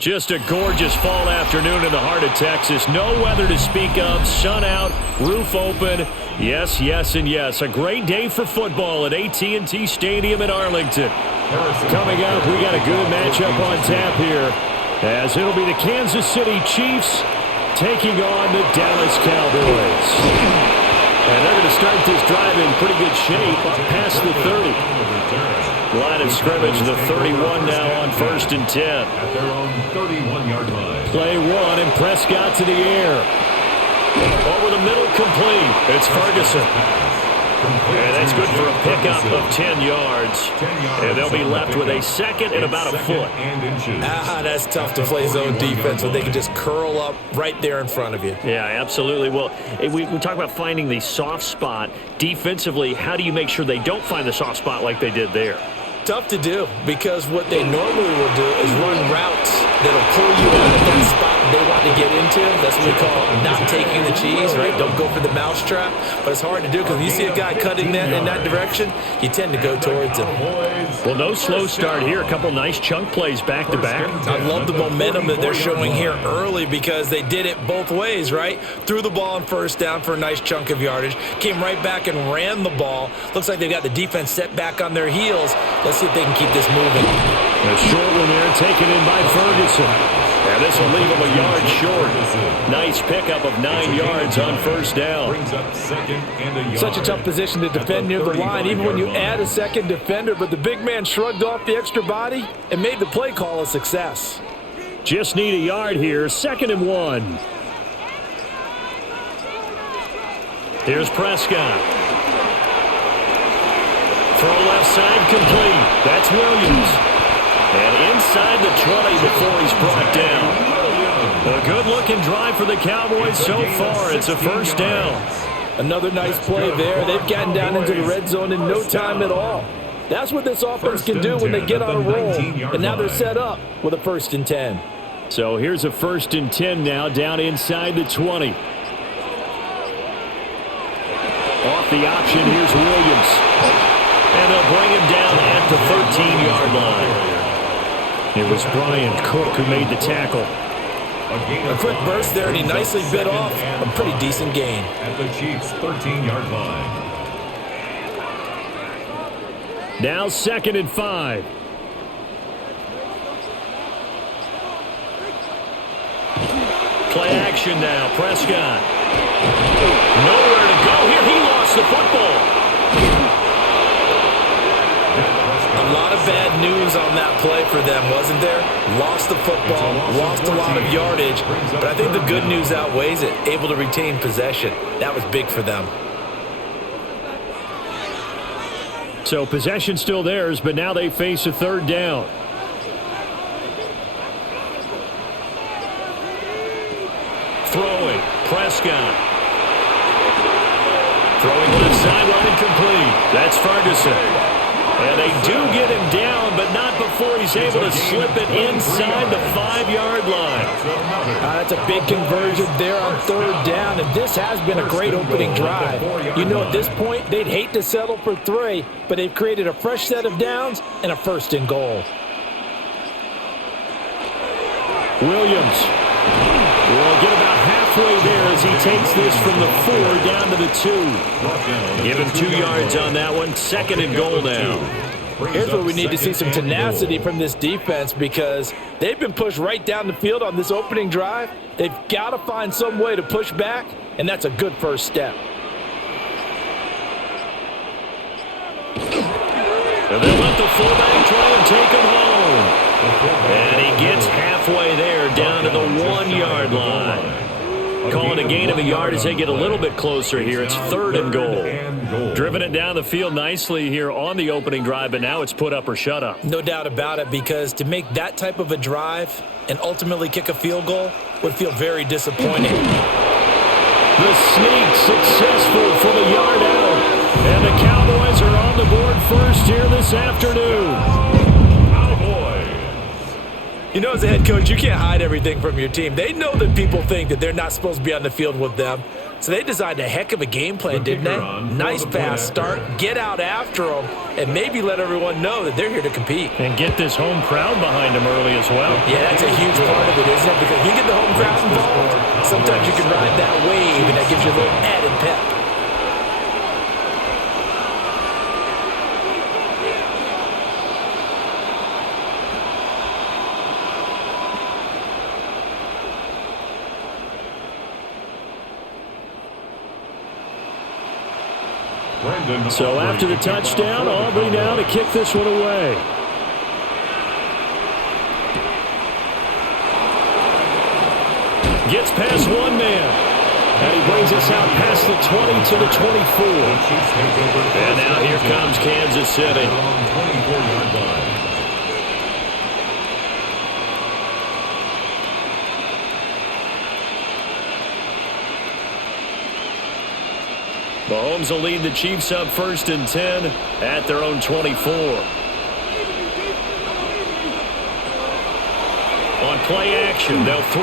Just a gorgeous fall afternoon in the heart of Texas. No weather to speak of. Sun out, roof open. Yes, yes, and yes. A great day for football at AT&T Stadium in Arlington. Coming up, we got a good matchup on tap here, as it'll be the Kansas City Chiefs taking on the Dallas Cowboys. And they're going to start this drive in pretty good shape up past the 30. Line of scrimmage, the 31 now on 1st and 10. At their own 31-yard line. Play one, and Prescott to the air. Over the middle, complete. It's Ferguson. And that's good for a pickup of 10 yards. And they'll be left with a second and about a foot. That's tough to play zone defense when they can just curl up right there in front of you. Yeah, absolutely. Well, we talk about finding the soft spot. Defensively, how do you make sure they don't find the soft spot like they did there? Tough to do, because what they normally will do is run routes that'll pull you out of that spot they want to get into. That's what we call not taking the cheese, right? Don't go for the mousetrap. But it's hard to do, because when you see a guy cutting that in that direction, you tend to go towards him. Well, no slow start here. A couple nice chunk plays back to back. I love the momentum that they're showing here early, because they did it both ways, right? Threw the ball on 1st down for a nice chunk of yardage. Came right back and ran the ball. Looks like they've got the defense set back on their heels. Let's see if they can keep this moving. A short one there, taken in by Ferguson. And this will leave him a yard short. Nice pickup of 9 yards on 1st down. Such a tough position to defend near the line, even when you add a second defender. But the big man shrugged off the extra body and made the play call a success. Just need a yard here. 2nd and 1. Here's Prescott. Throw left side, complete. That's Williams. And inside the 20 before he's brought down. A good-looking drive for the Cowboys so far. It's a 1st down. Another nice play there. They've gotten down into the red zone in no time at all. That's what this offense can do when they get on a roll. And now they're set up with a 1st and 10. So here's a 1st and 10 now, down inside the 20. Off the option, here's Williams. And they'll bring him down at the 13-yard line. It was Brian Cook who made the tackle. A quick burst there, and he nicely bit off a pretty decent gain. At the Chiefs' 13-yard line. Now 2nd and 5. Play action now. Prescott. Nowhere to go here. He lost the football. A lot of bad news on that play for them, wasn't there? Lost the football, lost a lot of yardage, but I think the good news outweighs it. Able to retain possession. That was big for them. So possession still theirs, but now they face a 3rd down. Throwing, Prescott. Throwing left sideline, complete. That's Ferguson. And they do get him down, but not before he's able to slip it inside the 5-yard line. That's a big conversion there on 3rd down, and this has been a great opening drive. You know, at this point, they'd hate to settle for 3, but they've created a fresh set of downs and a 1st and goal. Williams will get about halfway there as he takes this from the 4 down to the 2. Give him 2 yards on that one. 2nd and goal now. Here's where we need to see some tenacity from this defense, because they've been pushed right down the field on this opening drive. They've got to find some way to push back, and that's a good 1st step. And they'll let the fullback try and take him home. And he gets halfway there, down to the 1-yard line. Calling a gain of a yard as they get a little bit closer here. It's 3rd and goal. Driven it down the field nicely here on the opening drive, but now it's put up or shut up. No doubt about it, because to make that type of a drive and ultimately kick a field goal would feel very disappointing. The sneak successful from a yard out. And the Cowboys are on the board first here this afternoon. You know, as a head coach, you can't hide everything from your team. They know that people think that they're not supposed to be on the field with them. So they designed a heck of a game plan, didn't they? Nice pass start, get out after them, and maybe let everyone know that they're here to compete. And get this home crowd behind them early as well. Yeah, that's a huge part of it, isn't it? Because you get the home crowd involved, sometimes you can ride that wave, and that gives you a little added pep. So after the touchdown, Aubrey now to kick this one away. Gets past one man. And he brings us out past the 20 to the 24. And now here comes Kansas City. Mahomes will lead the Chiefs up 1st and 10 at their own 24. On play action, they'll throw.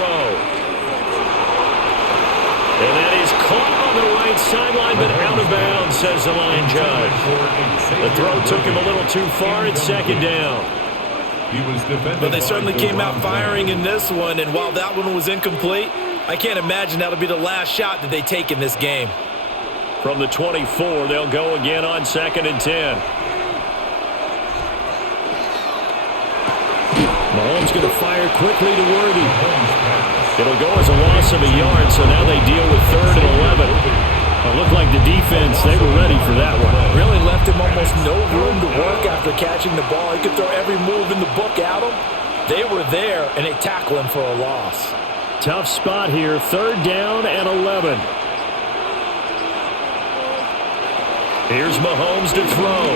And that is caught on the right sideline, but out of bounds, says the line judge. The throw took him a little too far. It's 2nd down. But they certainly came out firing in this one, and while that one was incomplete, I can't imagine that'll be the last shot that they take in this game. From the 24, they'll go again on 2nd and 10. Mahomes going to fire quickly to Worthy. It'll go as a loss of a yard, so now they deal with 3rd and 11. It looked like the defense, they were ready for that one. Really left him almost no room to work after catching the ball. He could throw every move in the book at him. They were there, and they tackle him for a loss. Tough spot here, 3rd down and 11. Here's Mahomes to throw.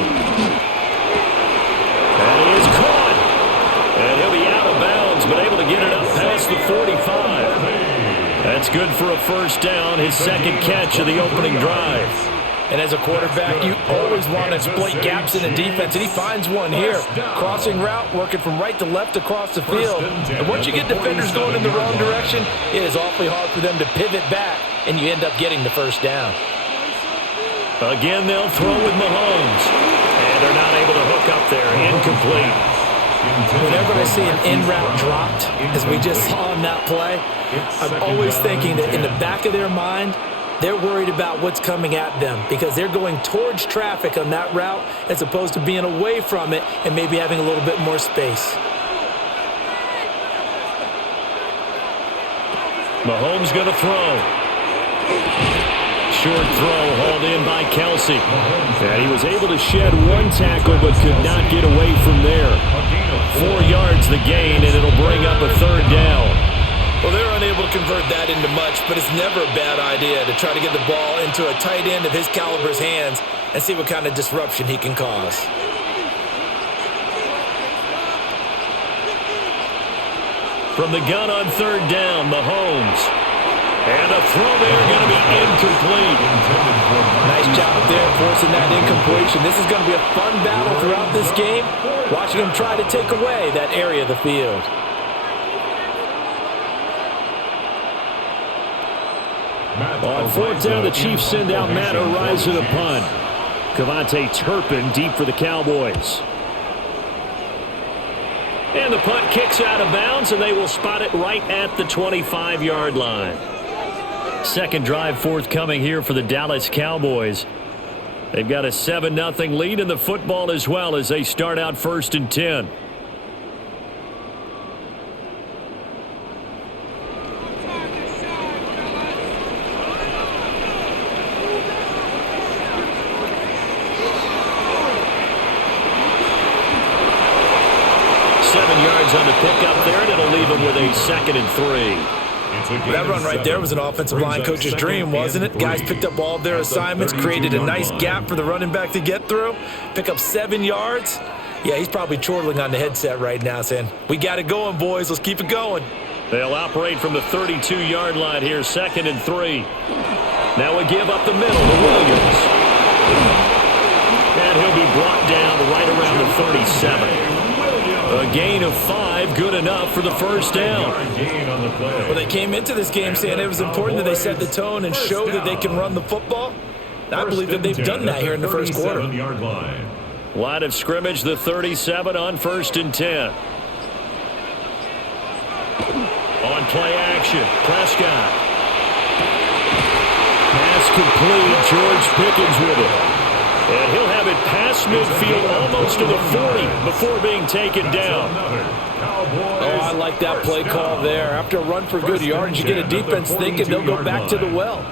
And he is caught. And he'll be out of bounds, but able to get it up past the 45. That's good for a 1st down, his 2nd catch of the opening drive. And as a quarterback, you always want to exploit gaps in the defense, and he finds one here. Crossing route, working from right to left across the field. And once you get defenders going in the wrong direction, it is awfully hard for them to pivot back, and you end up getting the 1st down. Again, they'll throw with Mahomes. And they're not able to hook up there. Incomplete. Whenever I see an in-route dropped, as we just saw in that play, I'm always thinking that in the back of their mind, they're worried about what's coming at them because they're going towards traffic on that route as opposed to being away from it and maybe having a little bit more space. Mahomes going to throw. Short throw hauled in by Kelsey. And he was able to shed one tackle but could not get away from there. 4 yards the gain, and it'll bring up a 3rd down. Well, they're unable to convert that into much, but it's never a bad idea to try to get the ball into a tight end of his caliber's hands and see what kind of disruption he can cause. From the gun on 3rd down, Mahomes. And a throw there going to be incomplete. Nice job there forcing that incompletion. This is going to be a fun battle throughout this game, watching him try to take away that area of the field. On 4th down, the Chiefs send out Matt Araiza to punt. Cavante Turpin deep for the Cowboys. And the punt kicks out of bounds, and they will spot it right at the 25-yard line. 2nd drive forthcoming here for the Dallas Cowboys. They've got a 7-0 lead in the football as well as they start out 1st and 10. On the pickup there, and it'll leave him with a 2nd and 3. That run right there was an offensive line coach's dream, wasn't it? Guys picked up all of their assignments, created a nice gap for the running back to get through, pick up 7 yards. Yeah, he's probably chortling on the headset right now saying, we got it going, boys. Let's keep it going. They'll operate from the 32-yard line here, 2nd and 3. Now we give up the middle to Williams. And he'll be brought down right around the 37. A gain of 5, good enough for the first down. Well, they came into this game saying it was important that they set the tone and show that they can run the football. I believe that they've done that here in the first quarter. Line of scrimmage, the 37 on 1st and 10. On play action, Prescott. Pass complete, George Pickens with it. And he'll have it past midfield almost to the 40 before being taken down. Oh, I like that play call there. After a run for good yards, you get a defense thinking they'll go back to the well.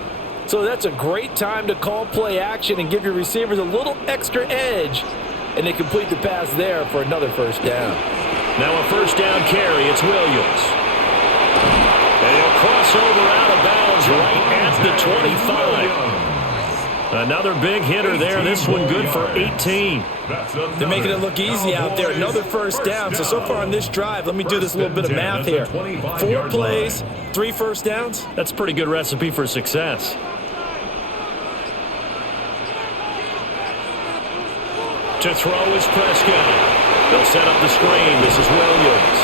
So that's a great time to call play action and give your receivers a little extra edge. And they complete the pass there for another first down. Now a first down carry, it's Williams. And he'll cross over out of bounds right at the 25. Another big hitter there. This one good for 18. They're making it look easy out there. Another first down. So far on this drive, let me do this little bit of math here. 4 plays, 3 first downs. That's a pretty good recipe for success. To throw is Prescott. They'll set up the screen. This is Williams.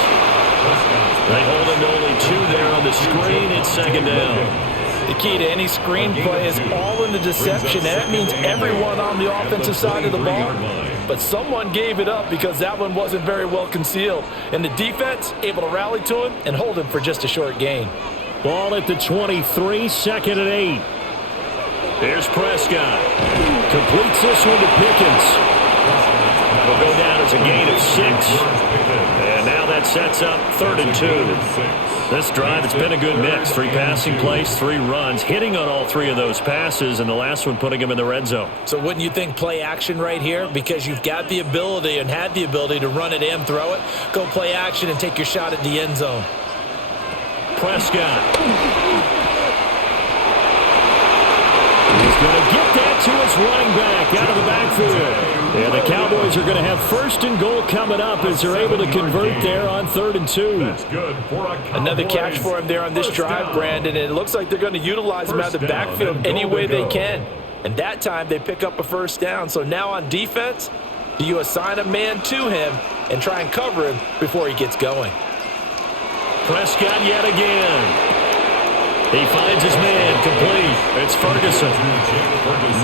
They hold him to only 2 there on the screen. It's second down. The key to any screen play is all in the deception. And that means everyone on the offensive side of the ball. But someone gave it up because that one wasn't very well concealed. And the defense able to rally to him and hold him for just a short gain. Ball at the 23, 2nd and 8. Here's Prescott. Completes this one to Pickens. Will go down as a gain of 6. And now that sets up 3rd and 2. This drive, it's been a good mix. 3 passing plays, 3 runs, hitting on all 3 of those passes, and the last one putting him in the red zone. So wouldn't you think play action right here? Because you've got the ability and had the ability to run it and throw it. Go play action and take your shot at the end zone. Prescott. He's going to get that to his running back out of the backfield. And the Cowboys are going to have 1st and goal coming up as they're able to convert there on 3rd and 2. That's good for another catch for him there on this drive, Brandon. And it looks like they're going to utilize him out of the backfield any way they can. And that time they pick up a first down. So now on defense, do you assign a man to him and try and cover him before he gets going? Prescott yet again. He finds his man complete. It's Ferguson.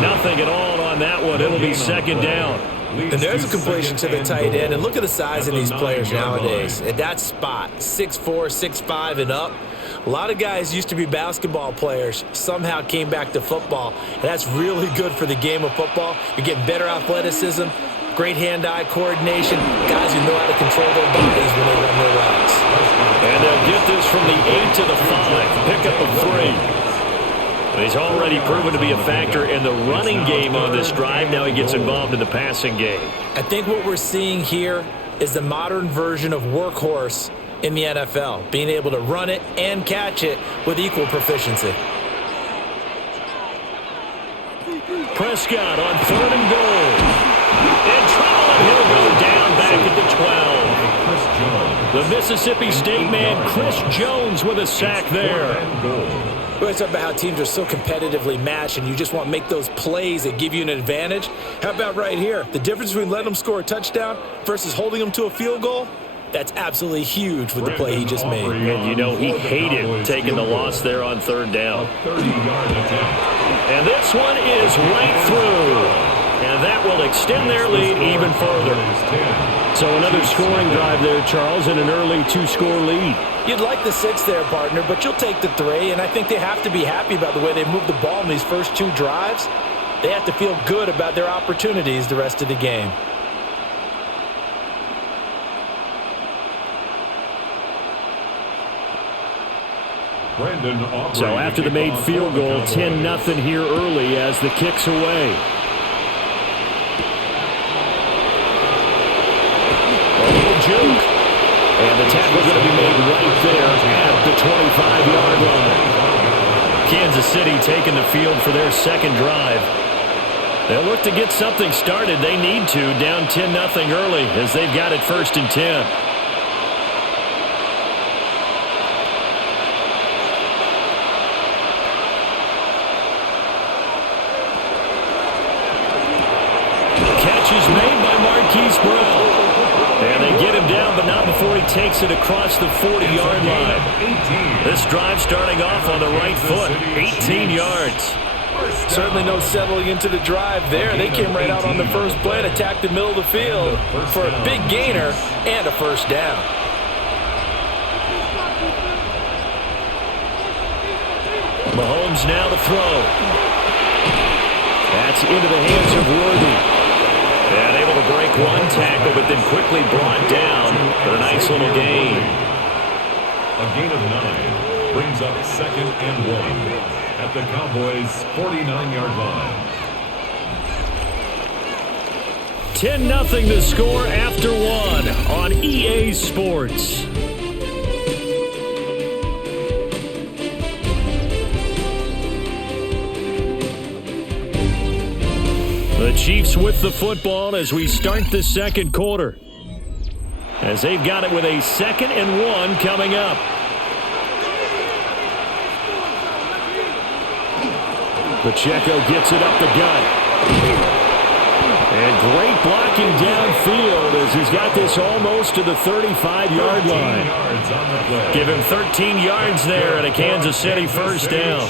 Nothing at all on that one. It'll be second down. And there's a completion to the tight end. And look at the size of these players nowadays. At that spot, 6'4", 6'5", and up. A lot of guys used to be basketball players, somehow came back to football. And that's really good for the game of football. You're getting better athleticism, great hand-eye coordination, guys who know how to control their bodies when they run their routes. And they'll get this from the 8 to the 5. Pickup of 3. He's already proven to be a factor in the running game on this drive. Now he gets involved in the passing game. I think what we're seeing here is the modern version of workhorse in the NFL, being able to run it and catch it with equal proficiency. Prescott on 3rd and goal. In trouble, and he'll go down back at the 12. The Mississippi State man, Chris Jones, with a sack there. We always talk about how teams are so competitively matched and you just want to make those plays that give you an advantage. How about right here? The difference between letting them score a touchdown versus holding them to a field goal? That's absolutely huge with the play he just made. And you know he hated taking the loss there on 3rd down. And this one is right through. And that will extend their lead even further. So another scoring drive there, Charles, and an early 2-score lead. You'd like the 6 there, partner, but you'll take the 3. And I think they have to be happy about the way they moved the ball in these first 2 drives. They have to feel good about their opportunities the rest of the game. So after the made field goal, 10-0 here early as the kick's away. A little juke. And the tackle going to be made right there at the 25-yard line. Kansas City taking the field for their second drive. They'll look to get something started. They need to, down 10-0 early as they've got it 1st and 10. Catch is made by Marquise Brown. And they get him down, but not before he takes it across the 40-yard line. This drive starting off on the right foot, 18 yards. Certainly no settling into the drive there. They came right out on the first play and attacked the middle of the field for a big gainer and a first down. Mahomes now to throw. That's into the hands of Worthy. And able to break one tackle, but then quickly brought down for a nice little gain. A gain of 9 brings up 2nd and 1 at the Cowboys' 49-yard line. 10-0 the score after 1 on EA Sports. The Chiefs with the football as we start the second quarter. As they've got it with a 2nd and 1 coming up. Pacheco gets it up the gut. And great blocking downfield as he's got this almost to the 35-yard line. Give him 13 yards there and a Kansas City first down.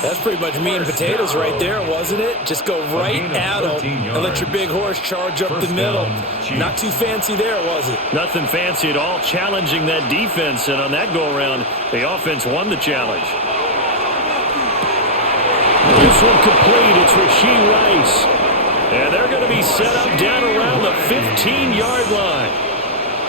That's pretty much meat and potatoes right there, wasn't it? Just go right at them and let your big horse charge up the middle. Not too fancy there, was it? Nothing fancy at all, challenging that defense. And on that go-around, the offense won the challenge. This one complete. It's Rashee Rice. And they're going to be set up down around the 15-yard line.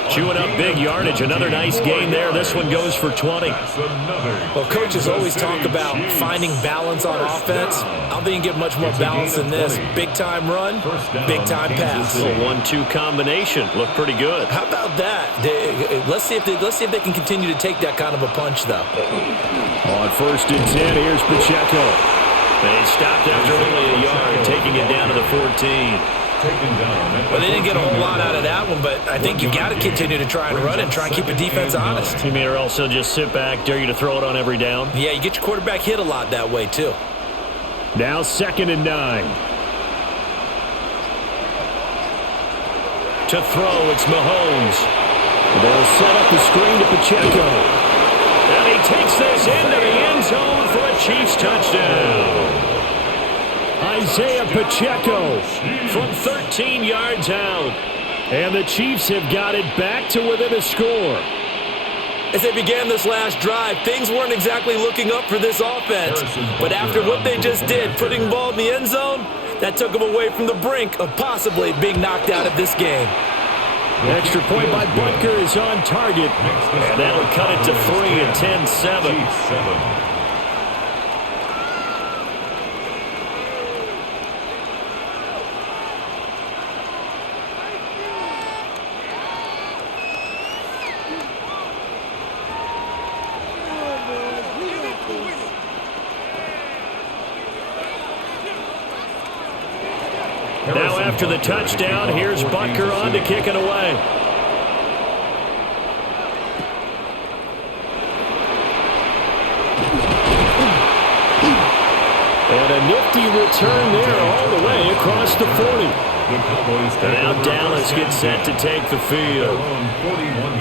Chewing up big yardage. Another nice gain there. This one goes for 20. Well, coaches always talk about finding balance on offense. I don't think you get much more balance than this. Big-time run, big-time pass. A 1-2 combination. Looked pretty good. How about that? Let's see if they can continue to take that kind of a punch, though. On 1st and 10, here's Pacheco. They stopped after only a yard, taking it down to the 14. Well, they didn't get a whole lot out of that one, but I think you've got to continue to try and run and try and keep the defense honest. You mean or else they'll just sit back, dare you to throw it on every down? Yeah, you get your quarterback hit a lot that way, too. Now 2nd and 9. To throw, it's Mahomes. They'll set up the screen to Pacheco. And he takes this into the end zone for a Chiefs touchdown. Isaiah Pacheco from 13 yards out. And the Chiefs have got it back to within a score. As they began this last drive, things weren't exactly looking up for this offense. But after what they just did, putting the ball in the end zone, that took them away from the brink of possibly being knocked out of this game. Extra point by Butker is on target. And that'll cut it to 3 at 10-7. Now after the touchdown, here's Butker on to kick it away. And a nifty return there all the way across the 40. And now Dallas gets set to take the field.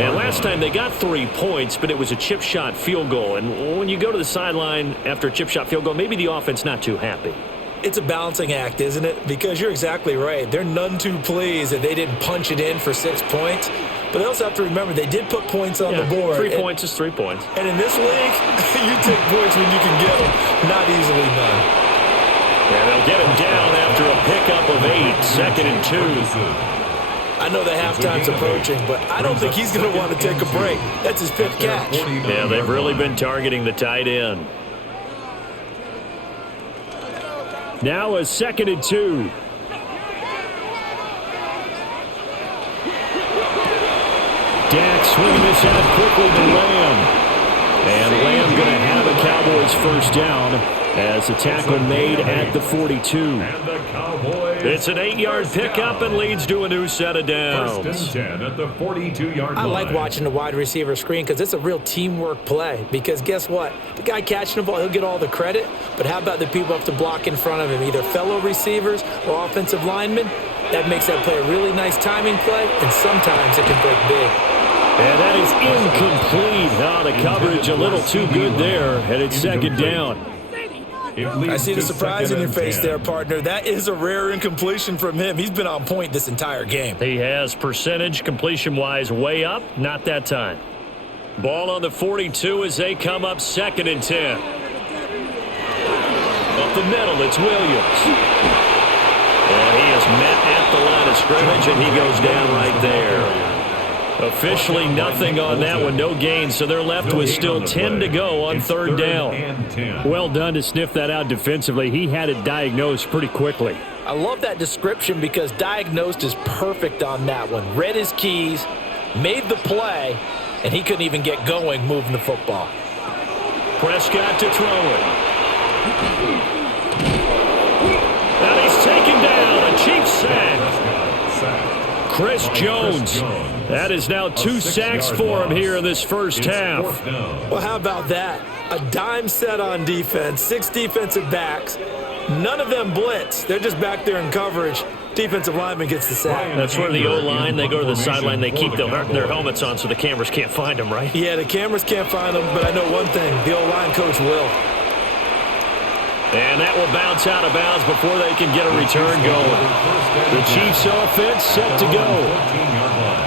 And last time they got 3 points, but it was a chip shot field goal. And when you go to the sideline after a chip shot field goal, maybe the offense not too happy. It's a balancing act, isn't it? Because you're exactly right. They're none too pleased that they didn't punch it in for 6 points. But they also have to remember they did put points on the board. 3 points is 3 points. And in this league, you take points when you can get them. Not easily done. And they'll get him down after a pickup of 8, 2nd and 2. I know the halftime's approaching, but I don't think he's going to want to take a break. That's his fifth catch. Yeah, they've really been targeting the tight end. Now a 2nd and 2. Dak swinging this out quickly to Lamb. And Lamb going to have a Cowboys first down as the tackle made at the 42. And the Cowboys. It's an 8-yard pickup and leads to a new set of downs. First and 10 at the 42-yard line. I like watching the wide receiver screen because it's a real teamwork play. Because guess what? The guy catching the ball, he'll get all the credit. But how about the people who have to block in front of him, either fellow receivers or offensive linemen? That makes that play a really nice timing play, and sometimes it can break big. And that is incomplete. Oh, the coverage a little too good there, and it's second down. I see the surprise in your face there, partner. That is a rare incompletion from him. He's been on point this entire game. He has percentage completion-wise way up, not that time. Ball on the 42 as they come up second and 10. Up the middle, it's Williams. And he is met at the line of scrimmage, and he goes down right there. Officially nothing on that one, no gain, so they're left with still 10 to go on third down. Well done to sniff that out defensively. He had it diagnosed pretty quickly. I love that description because diagnosed is perfect on that one. Read his keys, made the play, and he couldn't even get going moving the football. Prescott to throw it. And he's taken down, a Chiefs sack. Chris Jones. That is now 2 sacks for him here in this first half. Well, how about that? A dime set on defense, 6 defensive backs. None of them blitz. They're just back there in coverage. Defensive lineman gets the sack. That's where the O-line, they go to the sideline, they keep their helmets on so the cameras can't find them, right? Yeah, the cameras can't find them, but I know one thing. The O-line coach will. And that will bounce out of bounds before they can get a return going. The Chiefs offense set to go.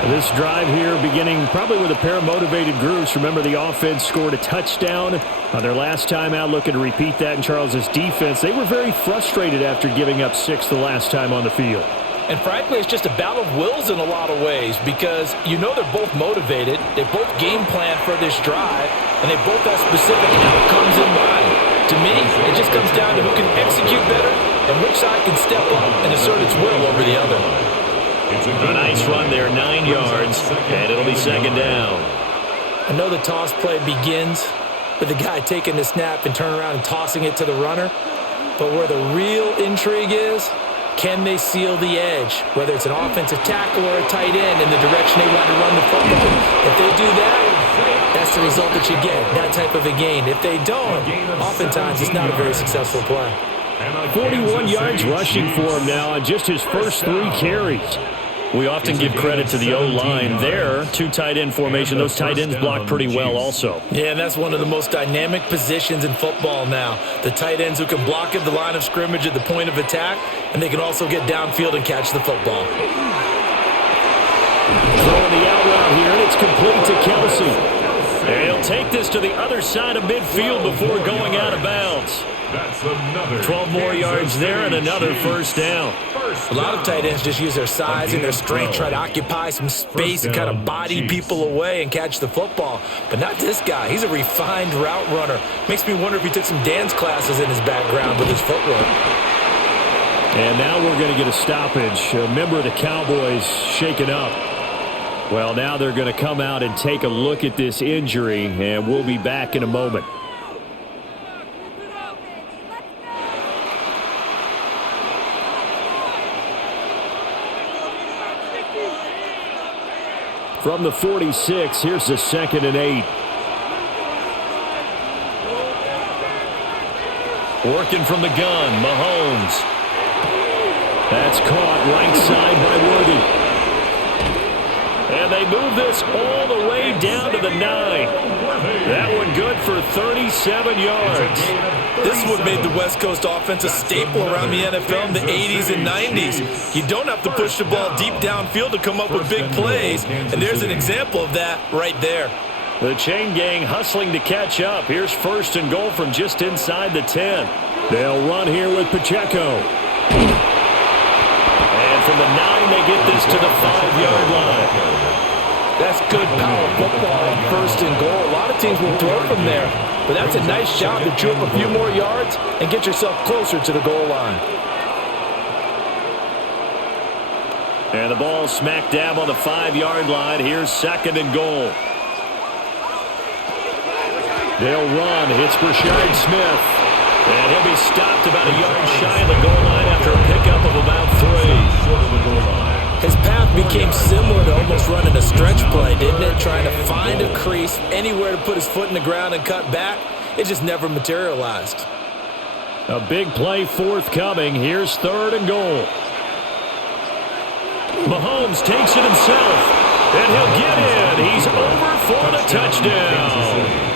This drive here beginning probably with a pair of motivated groups. Remember, the offense scored a touchdown on their last time out, looking to repeat that in Charles's defense. They were very frustrated after giving up 6 the last time on the field. And frankly, it's just a battle of wills in a lot of ways because you know they're both motivated. They both game plan for this drive, and they both have specific outcomes in mind. To me, it just comes down to who can execute better and which side can step up and assert its will over the other. A nice run there, 9 yards, and it'll be second down. I know the toss play begins with the guy taking the snap and turning around and tossing it to the runner, but where the real intrigue is, can they seal the edge, whether it's an offensive tackle or a tight end in the direction they want to run the football? If they do that, that's the result that you get, that type of a gain. If they don't, oftentimes it's not a very successful play. 41 yards rushing for him now on just his first 3 carries. We often give credit to the O-line there. 2 tight end formation. Those tight ends block pretty well also. Yeah, and that's one of the most dynamic positions in football now. The tight ends who can block at the line of scrimmage at the point of attack, and they can also get downfield and catch the football. Throwing the out route here, and it's complete to Kelsey. And he'll take this to the other side of midfield before going out of bounds. 12 more yards there and another first down. A lot of tight ends just use their size and their strength, try to occupy some space and kind of body people away and catch the football. But not this guy. He's a refined route runner. Makes me wonder if he took some dance classes in his background with his footwork. And now we're going to get a stoppage. A member of the Cowboys shaken up. Well, now they're going to come out and take a look at this injury, and we'll be back in a moment. From the 46, here's the 2nd and 8. Working from the gun, Mahomes. That's caught right side by Worthy. And they move this all the way down to the 9. That one good for 37 yards. This is what made the West Coast offense a staple around the NFL in the 80s and 90s. You don't have to push the ball deep downfield to come up with big plays, and there's an example of that right there. The chain gang hustling to catch up. Here's 1st and goal from just inside the 10. They'll run here with Pacheco. And from the 9, they get this to the 5-yard line. That's good power football on 1st and goal. A lot of teams will throw from there, but that's a nice job to chew up a few more yards and get yourself closer to the goal line. And the ball smack dab on the 5-yard line. Here's 2nd and goal. They'll run. It's Brashard Smith. And he'll be stopped about a yard shy of the goal line after a pickup of about 3. Short of the goal line. His path became similar to almost running a stretch play, didn't it? Trying to find a crease, anywhere to put his foot in the ground and cut back. It just never materialized. A big play forthcoming. Here's 3rd and goal. Mahomes takes it himself, and he'll get in. He's over for the touchdown.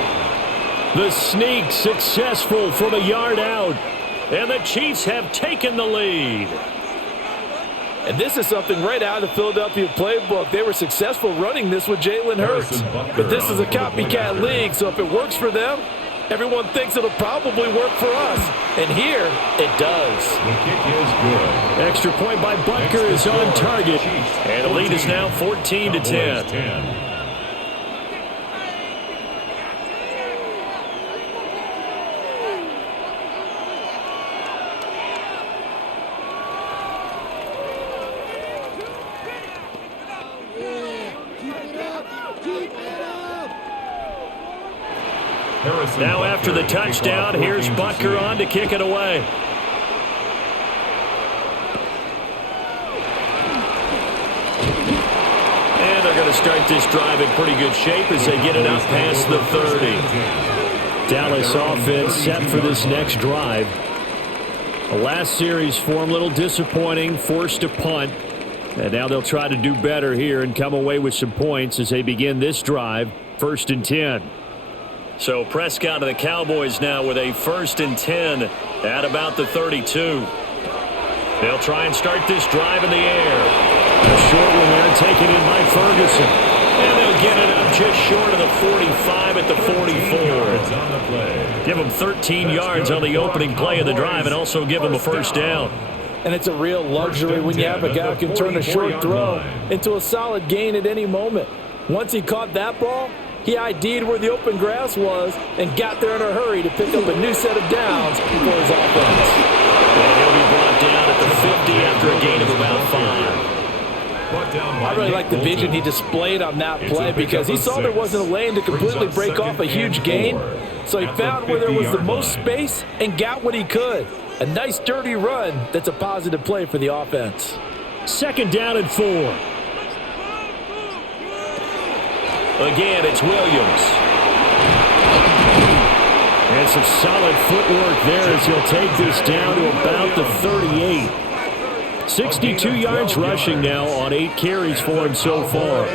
The sneak successful from a yard out, and the Chiefs have taken the lead. And this is something right out of the Philadelphia playbook. They were successful running this with Jalen Hurts. But this is a copycat league, so if it works for them, everyone thinks it'll probably work for us. And here, it does. The kick is good. Extra point by Butker is on target. And the lead is now 14-10. Now after the touchdown, here's Butker on to kick it away. And they're going to start this drive in pretty good shape as they get it up past the 30. Dallas offense set for this next drive. The last series for them, a little disappointing, forced a punt. And now they'll try to do better here and come away with some points as they begin this drive, 1st and 10. So Prescott and the Cowboys now with a 1st and 10 at about the 32. They'll try and start this drive in the air. A short one there taken in by Ferguson. And they'll get it up just short of the 45 at the 44. Give them 13 yards on the opening play of the drive and also give them a 1st down. And it's a real luxury when you have a guy who can turn a short throw into a solid gain at any moment. Once he caught that ball, he ID'd where the open grass was and got there in a hurry to pick up a new set of downs for his offense. And he'll be brought down at the 50 after a gain of about 5. I really like the vision he displayed on that play because he saw there wasn't a lane to completely break off a huge gain. So he found where there was the most space and got what he could. A nice dirty run that's a positive play for the offense. 2nd down and 4. Again, it's Williams. And some solid footwork there as he'll take this down to about the 38. 62 yards rushing now on 8 carries for him so far.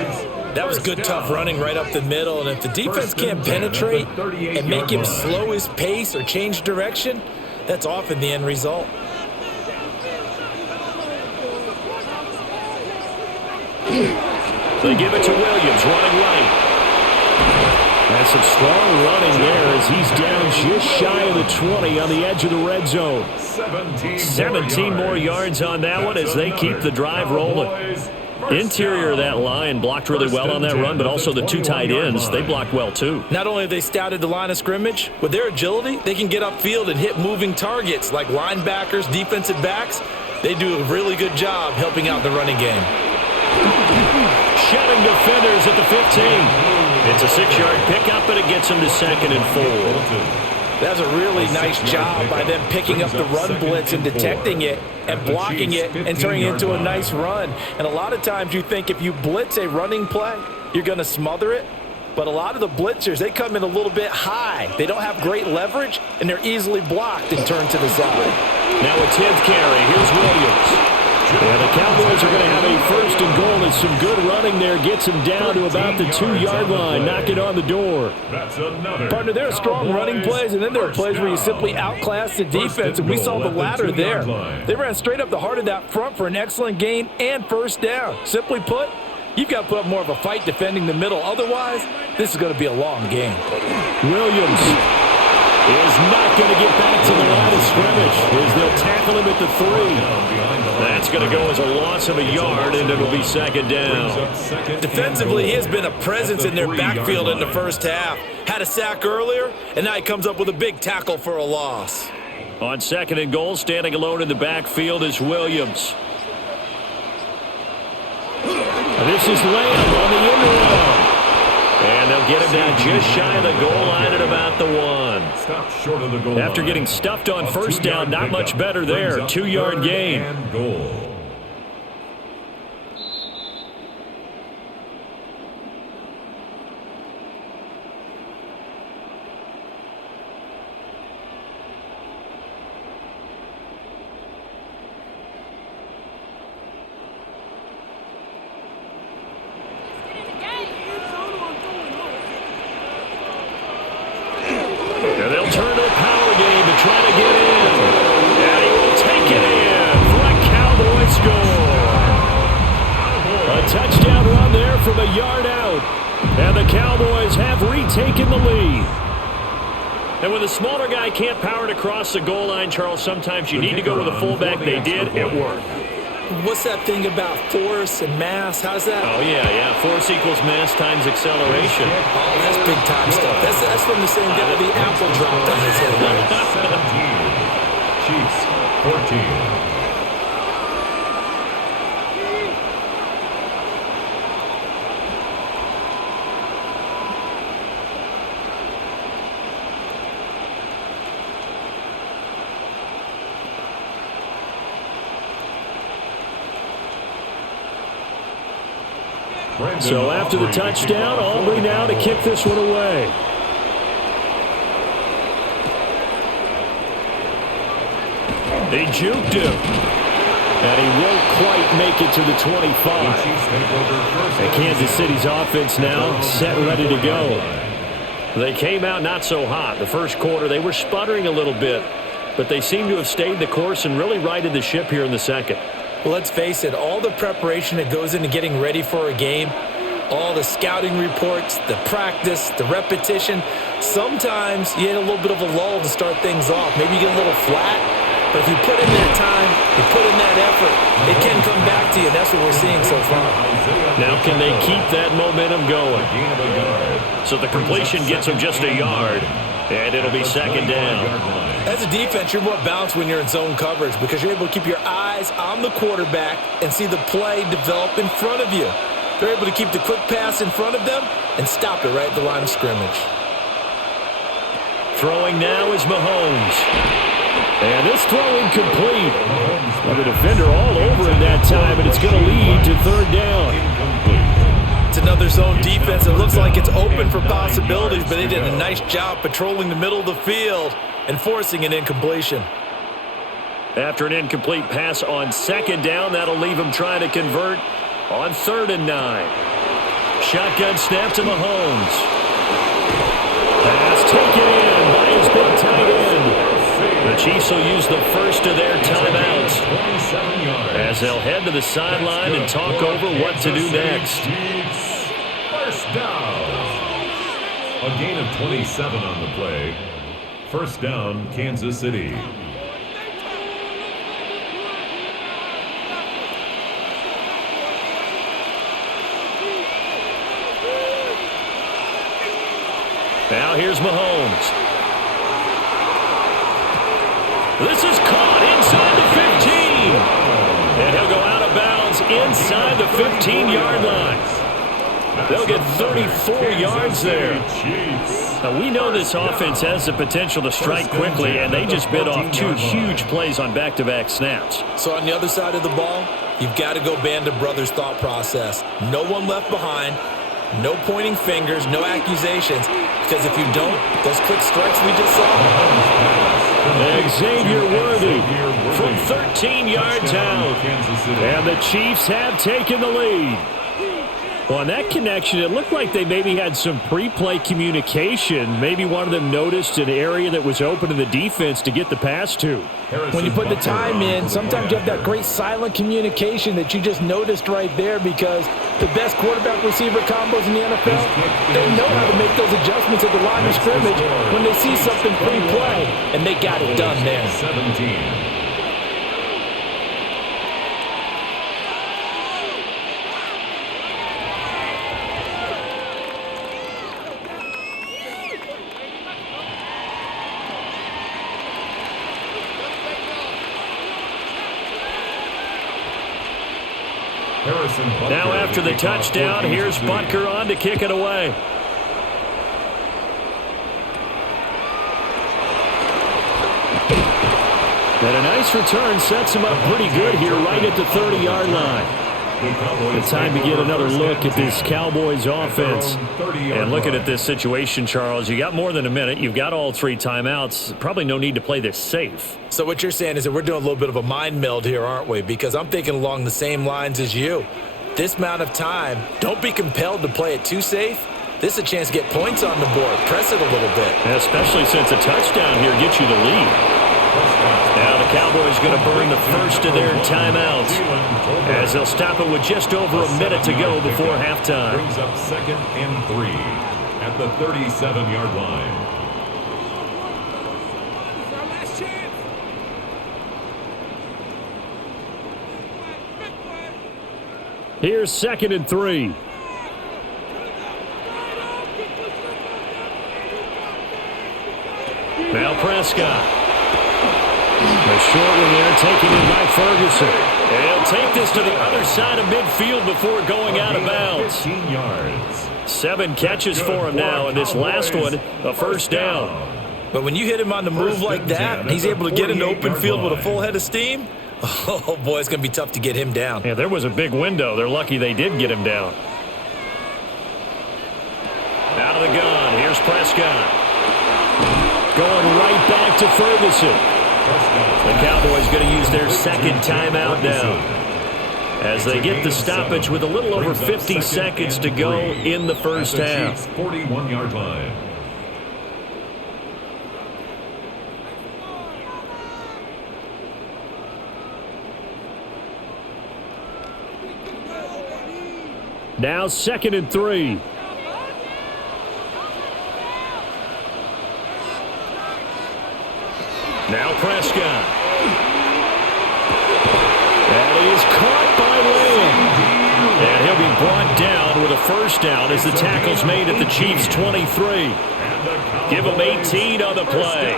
That was good, tough running right up the middle. And if the defense can't penetrate and make him slow his pace or change direction, that's often the end result. They give it to Williams, running right. And some strong running there as he's down just shy of the 20 on the edge of the red zone. 17 more yards on that one as they keep the drive rolling. Interior of that line blocked really well on that run, but also the 2 tight ends, they blocked well too. Not only have they scouted the line of scrimmage, with their agility, they can get upfield and hit moving targets like linebackers, defensive backs. They do a really good job helping out the running game. Shutting defenders at the 15. It's a 6-yard pickup, and it gets them to 2nd and 4. That's a really nice job by them picking up the run blitz and detecting it and blocking it and turning it into a nice run. And a lot of times you think if you blitz a running play, you're going to smother it. But a lot of the blitzers, they come in a little bit high. They don't have great leverage, and they're easily blocked and turned to the side. Now a 10th carry. Here's Williams. And the Cowboys are going to have a 1st and goal as some good running there gets them down to about the 2-yard line, knocking on the door. Partner, there are strong running plays, and then there are plays where you simply outclass the defense, and we saw the latter there. They ran straight up the heart of that front for an excellent gain and 1st down. Simply put, you've got to put up more of a fight defending the middle. Otherwise, this is going to be a long game. Williams is not going to get back to the line of scrimmage as they'll tackle him at the 3. That's going to go as a loss of a yard, and it'll be 2nd down. Defensively, he has been a presence in their backfield in the first half. Had a sack earlier, and now he comes up with a big tackle for a loss. On 2nd and goal, standing alone in the backfield is Williams. This is Lamb on the end around. And they'll get him down just shy of the goal line at about the 1. Stopped short of the goal After line. getting stuffed on A first 2-yard down, not pickup much better there. brings up 2-yard third gain. and goal. And they'll turn to the power game to try to get in. And he will take it in for a Cowboy score. A touchdown run there from a yard out. And the Cowboys have retaken the lead. And when the smaller guy can't power it across the goal line, Charles, sometimes you need to go with a fullback. They did. It worked. What's that thing about force and mass? How's that? Oh, yeah. Force equals mass times acceleration. Oh, that's big time stuff. That's from the same guy the apple dropped on his head. 17. Chiefs 14. So after the touchdown, Aubrey now to kick this one away. They juked him. And he won't quite make it to the 25. And Kansas City's offense now set ready to go. They came out not so hot. The first quarter, they were sputtering a little bit. But they seem to have stayed the course and really righted the ship here in the second. Well, let's face it, all the preparation that goes into getting ready for a game, all the scouting reports, the practice, the repetition, sometimes you hit a little bit of a lull to start things off. Maybe you get a little flat, but if you put in that time, you put in that effort, it can come back to you. That's what we're seeing so far. Now can they keep that momentum going? So the completion gets them just a yard, and it'll be second down. As a defense, you're more balanced when you're in zone coverage because you're able to keep your eyes on the quarterback and see the play develop in front of you. They're able to keep the quick pass in front of them and stop it right at the line of scrimmage. Throwing now is Mahomes. And this throw incomplete. Well, the defender all over him that time, and it's going to lead to third down. It's another zone defense. It looks like it's open for possibilities, but they did a nice job patrolling the middle of the field and forcing an incompletion. After an incomplete pass on second down, that'll leave him trying to convert on 3rd and 9. Shotgun snap to Mahomes. Pass taken in by his big tight end. The Chiefs will use the first of their timeouts as they'll head to the sideline and talk over what to do next. First down. A gain of 27 on the play. First down, Kansas City. Now here's Mahomes. This is caught inside the 15. And he'll go out of bounds inside the 15-yard line. They'll get 34 yards there. Now, we know this offense has the potential to strike quickly, and they just bit off 2 huge plays on back-to-back snaps. So on the other side of the ball, you've got to go Band of Brothers thought process. No one left behind, no pointing fingers, no accusations, because if you don't, those quick strikes we just saw. Xavier Worthy from 13 yards out, and the Chiefs have taken the lead. Well, on that connection, it looked like they maybe had some pre-play communication. Maybe one of them noticed an area that was open to the defense to get the pass to. When you put the time in, sometimes you have that great silent communication that you just noticed right there because the best quarterback receiver combos in the NFL, they know how to make those adjustments at the line of scrimmage when they see something pre-play, and they got it done there. 17. Now after the touchdown, here's Butker on to kick it away. And a nice return sets him up pretty good here right at the 30-yard line. It's time to get another look at this Cowboys offense. And looking at this situation, Charles, you got more than a minute. You've got all 3 timeouts. Probably no need to play this safe. So what you're saying is that we're doing a little bit of a mind meld here, aren't we? Because I'm thinking along the same lines as you. This amount of time, don't be compelled to play it too safe. This is a chance to get points on the board. Press it a little bit. Especially since a touchdown here gets you the lead. Now the Cowboys going to burn the first of their timeouts as they'll stop it with just over a minute to go before halftime. Brings up 2nd and 3 at the 37-yard line. Here's 2nd and 3. Now Prescott. The short one there taken in by Ferguson. And he'll take this to the other side of midfield before going out of bounds. 15 yards. 7 catches for him now, and this last one, a first down. But when you hit him on the move like that, he's able to get into open field with a full head of steam. Oh, boy, it's going to be tough to get him down. Yeah, there was a big window. They're lucky they did get him down. Out of the gun, here's Prescott. Going right back to Ferguson. The Cowboys going to use their 2nd timeout now as they get the stoppage with a little over 50 seconds to go in the first half. 41-yard line. Now 2nd and 3. Now Prescott. That is caught by Lamb. And he'll be brought down with a first down as the tackle's made at the Chiefs' 23. Give him 18 on the play.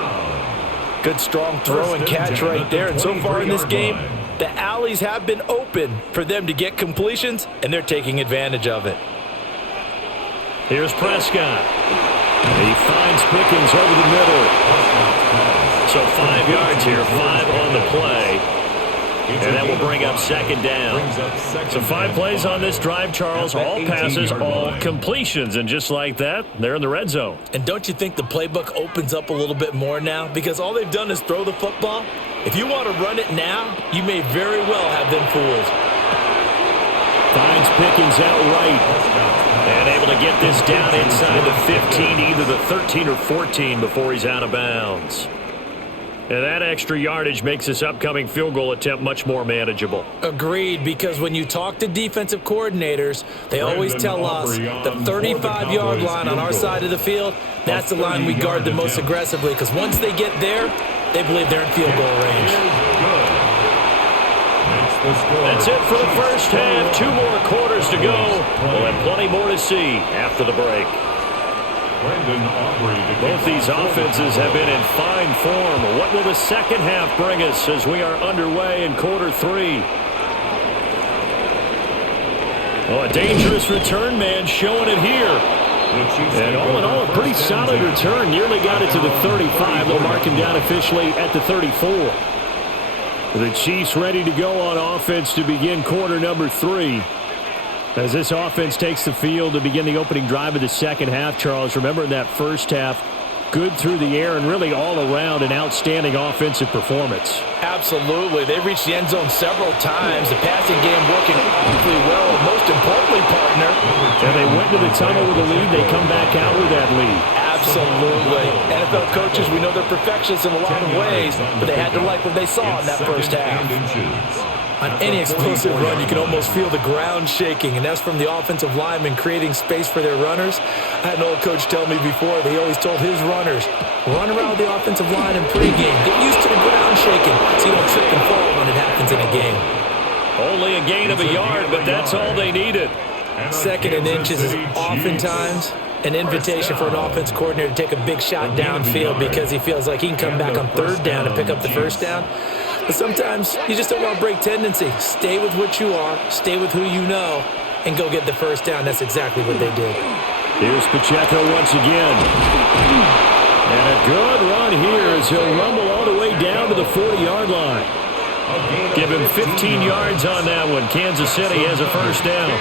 Good strong throw and catch right there. And so far in this game, the alleys have been open for them to get completions, and they're taking advantage of it. Here's Prescott. He finds Pickens over the middle. So 5 yards here, 5 on the play. And that will bring up 2nd down. So 5 plays on this drive, Charles. All passes, all completions. And just like that, they're in the red zone. And don't you think the playbook opens up a little bit more now? Because all they've done is throw the football. If you want to run it now, you may very well have them fooled. Finds Pickens outright. And able to get this down inside the 15, either the 13 or 14 before he's out of bounds. And that extra yardage makes this upcoming field goal attempt much more manageable. Agreed, because when you talk to defensive coordinators, they always tell us the 35-yard line on our side of the field, that's the line we guard the most aggressively, because once they get there, they believe they're in field goal range. That's it for the first half. 2 more quarters to go. We'll have plenty more to see after the break. Both these offenses have been in fine form. What will the second half bring us as we are underway in quarter 3? Well, a dangerous return man showing it here. And all in all, a pretty solid return. Nearly got it to the 35. They'll mark him down officially at the 34. The Chiefs ready to go on offense to begin quarter number 3. As this offense takes the field to begin the opening drive of the second half, Charles, remember in that first half, good through the air and really all around an outstanding offensive performance. Absolutely. They reached the end zone several times. The passing game working awfully well. Most importantly, partner. And they went to the tunnel with a lead. They come back out with that lead. Absolutely. NFL coaches, we know they're perfectionists in a lot of ways, but they had to like what they saw in that first half. On any explosive run, you can almost feel the ground shaking, and that's from the offensive linemen creating space for their runners. I had an old coach tell me before, he always told his runners, run around the offensive line in pregame. Get used to the ground shaking so you don't trip and fall when it happens in a game. Only a gain of a yard, but that's all they needed. 2nd and inches is oftentimes an invitation for an offense coordinator to take a big shot downfield because he feels like he can come back on 3rd down and pick up the first down. But sometimes you just don't want to break tendency. Stay with what you are, stay with who you know, and go get the first down. That's exactly what they did. Here's Pacheco once again. And a good run here as he'll rumble all the way down to the 40-yard line. Give him 15 yards on that one. Kansas City has a first down.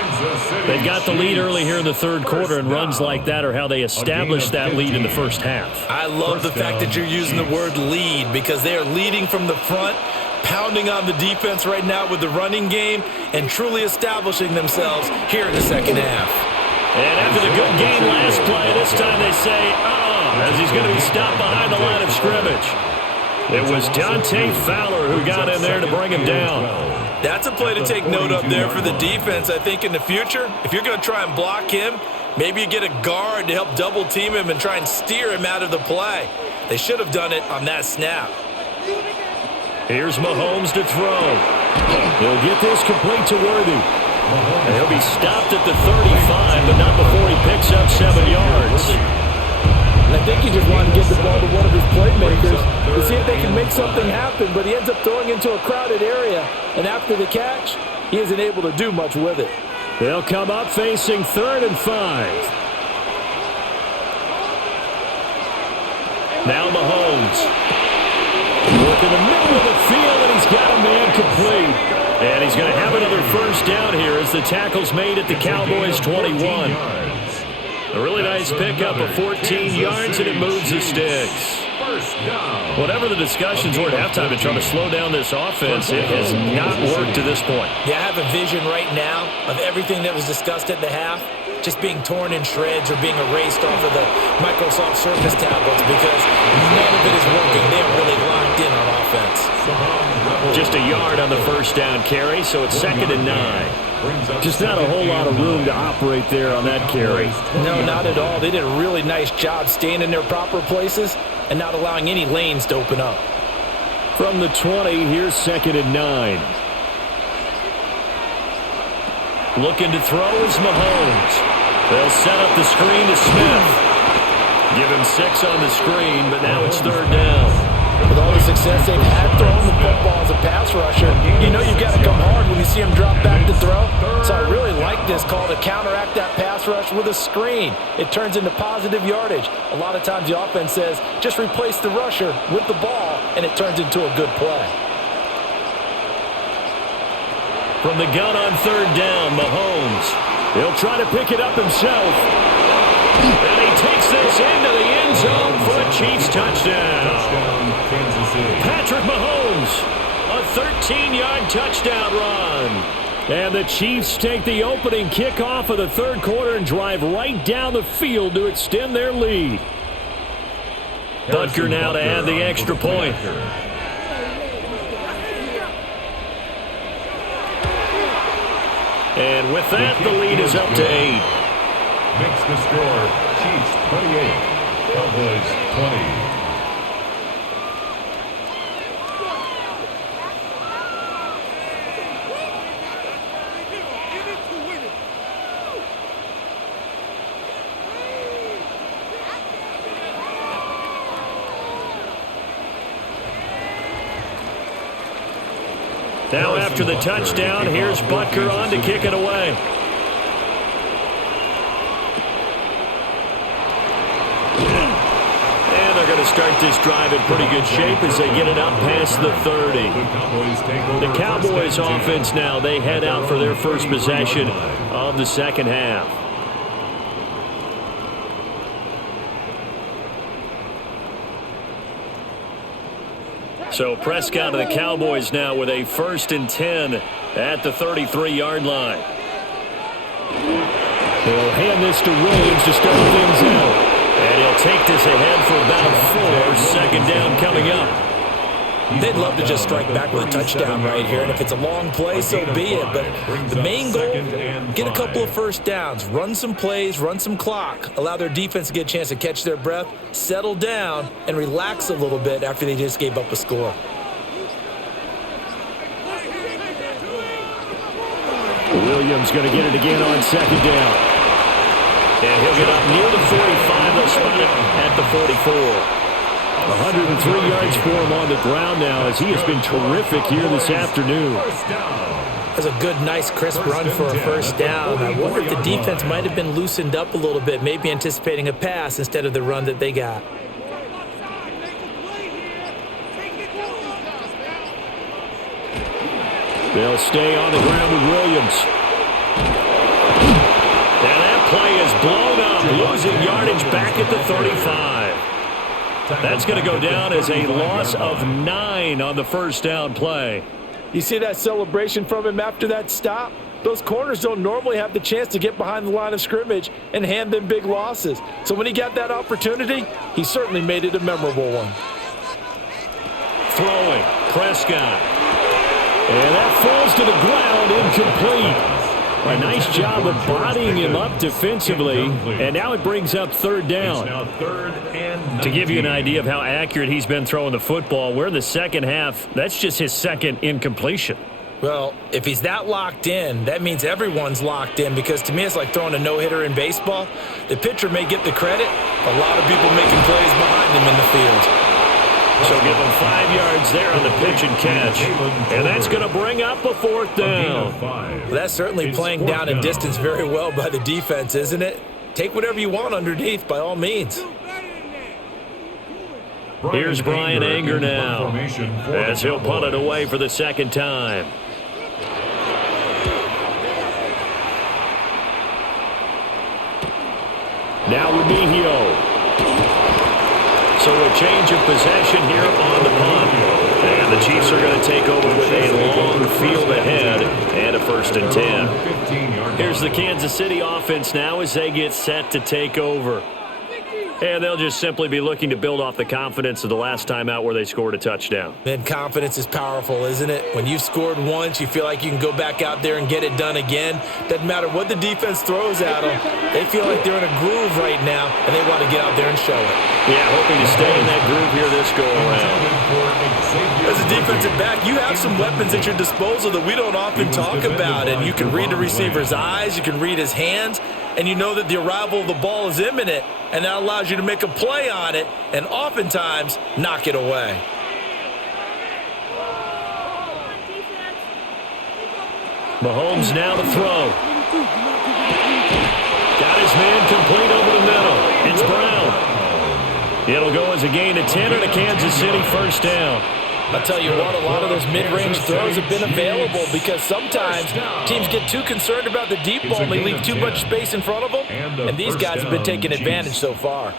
They've got the lead early here in the third quarter, and runs like that are how they establish that lead in the first half. I love the fact that you're using the word lead because they are leading from the front, pounding on the defense right now with the running game, and truly establishing themselves here in the second half. And after the good game last play, this time they say, as he's going to be stopped behind the line of scrimmage. It was Dante Fowler who got in there to bring him down. That's a play to take note of there for the defense. I think in the future, if you're going to try and block him, maybe you get a guard to help double team him and try and steer him out of the play. They should have done it on that snap. Here's Mahomes to throw. He'll get this complete to Worthy. And he'll be stopped at the 35, but not before he picks up 7 yards. I think he just wanted to get the ball to one of his playmakers to see if they can make something happen, but he ends up throwing into a crowded area, and after the catch, he isn't able to do much with it. They'll come up facing 3rd and 5. Now Mahomes. Work in the middle of the field, and he's got a man complete. And he's going to have another first down here as the tackle's made at the Cowboys' 21. A really nice pickup of 14 yards, and it moves the sticks. Whatever the discussions were at halftime to try to slow down this offense, it has not worked to this point. Yeah, I have a vision right now of everything that was discussed at the half just being torn in shreds or being erased off of the Microsoft Surface tablets because none of it is working. They are really locked in on offense. Just a yard on the first down carry, so it's 2nd and 9. Just not a whole lot of room to operate there on that carry. No, not at all. They did a really nice job staying in their proper places and not allowing any lanes to open up. From the 20, here's 2nd and 9. Looking to throw is Mahomes. They'll set up the screen to Smith. Give him 6 on the screen, but now it's 3rd down. With all the success they've had throwing the football as a pass rusher, you know you've got to come hard when you see him drop back to throw. So I really like this call to counteract that pass rush with a screen. It turns into positive yardage. A lot of times the offense says, just replace the rusher with the ball, and it turns into a good play. From the gun on 3rd down, Mahomes. He'll try to pick it up himself. And he takes this into the end zone for a Chiefs touchdown. Patrick Mahomes, a 13-yard touchdown run. And the Chiefs take the opening kickoff of the third quarter and drive right down the field to extend their lead. Butker now to add the extra point. And with that, the lead is up to 8. Makes the score Chiefs 28, Cowboys 20. Now after the touchdown, here's Butker on to kick it away. And they're going to start this drive in pretty good shape as they get it up past the 30. The Cowboys offense now, they head out for their first possession of the second half. So Prescott of the Cowboys now with a 1st and 10 at the 33-yard line. They'll hand this to Williams to start things out. And he'll take this ahead for about 4. 2nd down coming up. They'd love to just strike back with a touchdown right here, and if it's a long play, so be it. But the main goal, get a couple of first downs, run some plays, run some clock, allow their defense to get a chance to catch their breath, settle down, and relax a little bit after they just gave up a score. Williams going to get it again on 2nd down. And he'll get up near the 45. They'll spot it at the 44. 103 yards for him on the ground now as he has been terrific here this afternoon. That's a good, nice, crisp run for a first down. I wonder if the defense might have been loosened up a little bit, maybe anticipating a pass instead of the run that they got. They'll stay on the ground with Williams. And that play is blown up, losing yardage back at the 35. That's going to go down as a loss of 9 on the first down play. You see that celebration from him after that stop? Those corners don't normally have the chance to get behind the line of scrimmage and hand them big losses. So when he got that opportunity, he certainly made it a memorable one. Throwing, Prescott. And that falls to the ground, incomplete. A nice job of bodying him up defensively, and now it brings up third down. To give you an idea of how accurate he's been throwing the football, we're in the second half. That's just his second incompletion. Well, if he's that locked in, that means everyone's locked in, because to me it's like throwing a no-hitter in baseball. The pitcher may get the credit, a lot of people making plays behind him in the field. So give him 5 yards there on the pitch and catch. And that's going to bring up a fourth down. Well, that's certainly playing down in distance very well by the defense, isn't it? Take whatever you want underneath, by all means. Here's Brian Anger now, as he'll punt it away for the second time. Now Remigio. So a change of possession here on the punt. And the Chiefs are going to take over with a long field ahead and a 1st and 10. Here's the Kansas City offense now as they get set to take over. And they'll just simply be looking to build off the confidence of the last time out where they scored a touchdown. Man, confidence is powerful, isn't it? When you've scored once, you feel like you can go back out there and get it done again. Doesn't matter what the defense throws at them. They feel like they're in a groove right now, and they want to get out there and show it. Yeah, hoping to stay in that groove here this go-around. As a defensive back, you have some weapons at your disposal that we don't often talk about, and you can read the receiver's eyes, you can read his hands, and you know that the arrival of the ball is imminent, and that allows you to make a play on it and oftentimes knock it away. Mahomes now to throw. Got his man complete over the middle. It's Brown. It'll go as a gain of 10 and a Kansas City first down. I'll tell you what, a lot of those mid-range throws have been available because sometimes teams get too concerned about the deep ball and they leave too much space in front of them, and these guys have been taking advantage so far.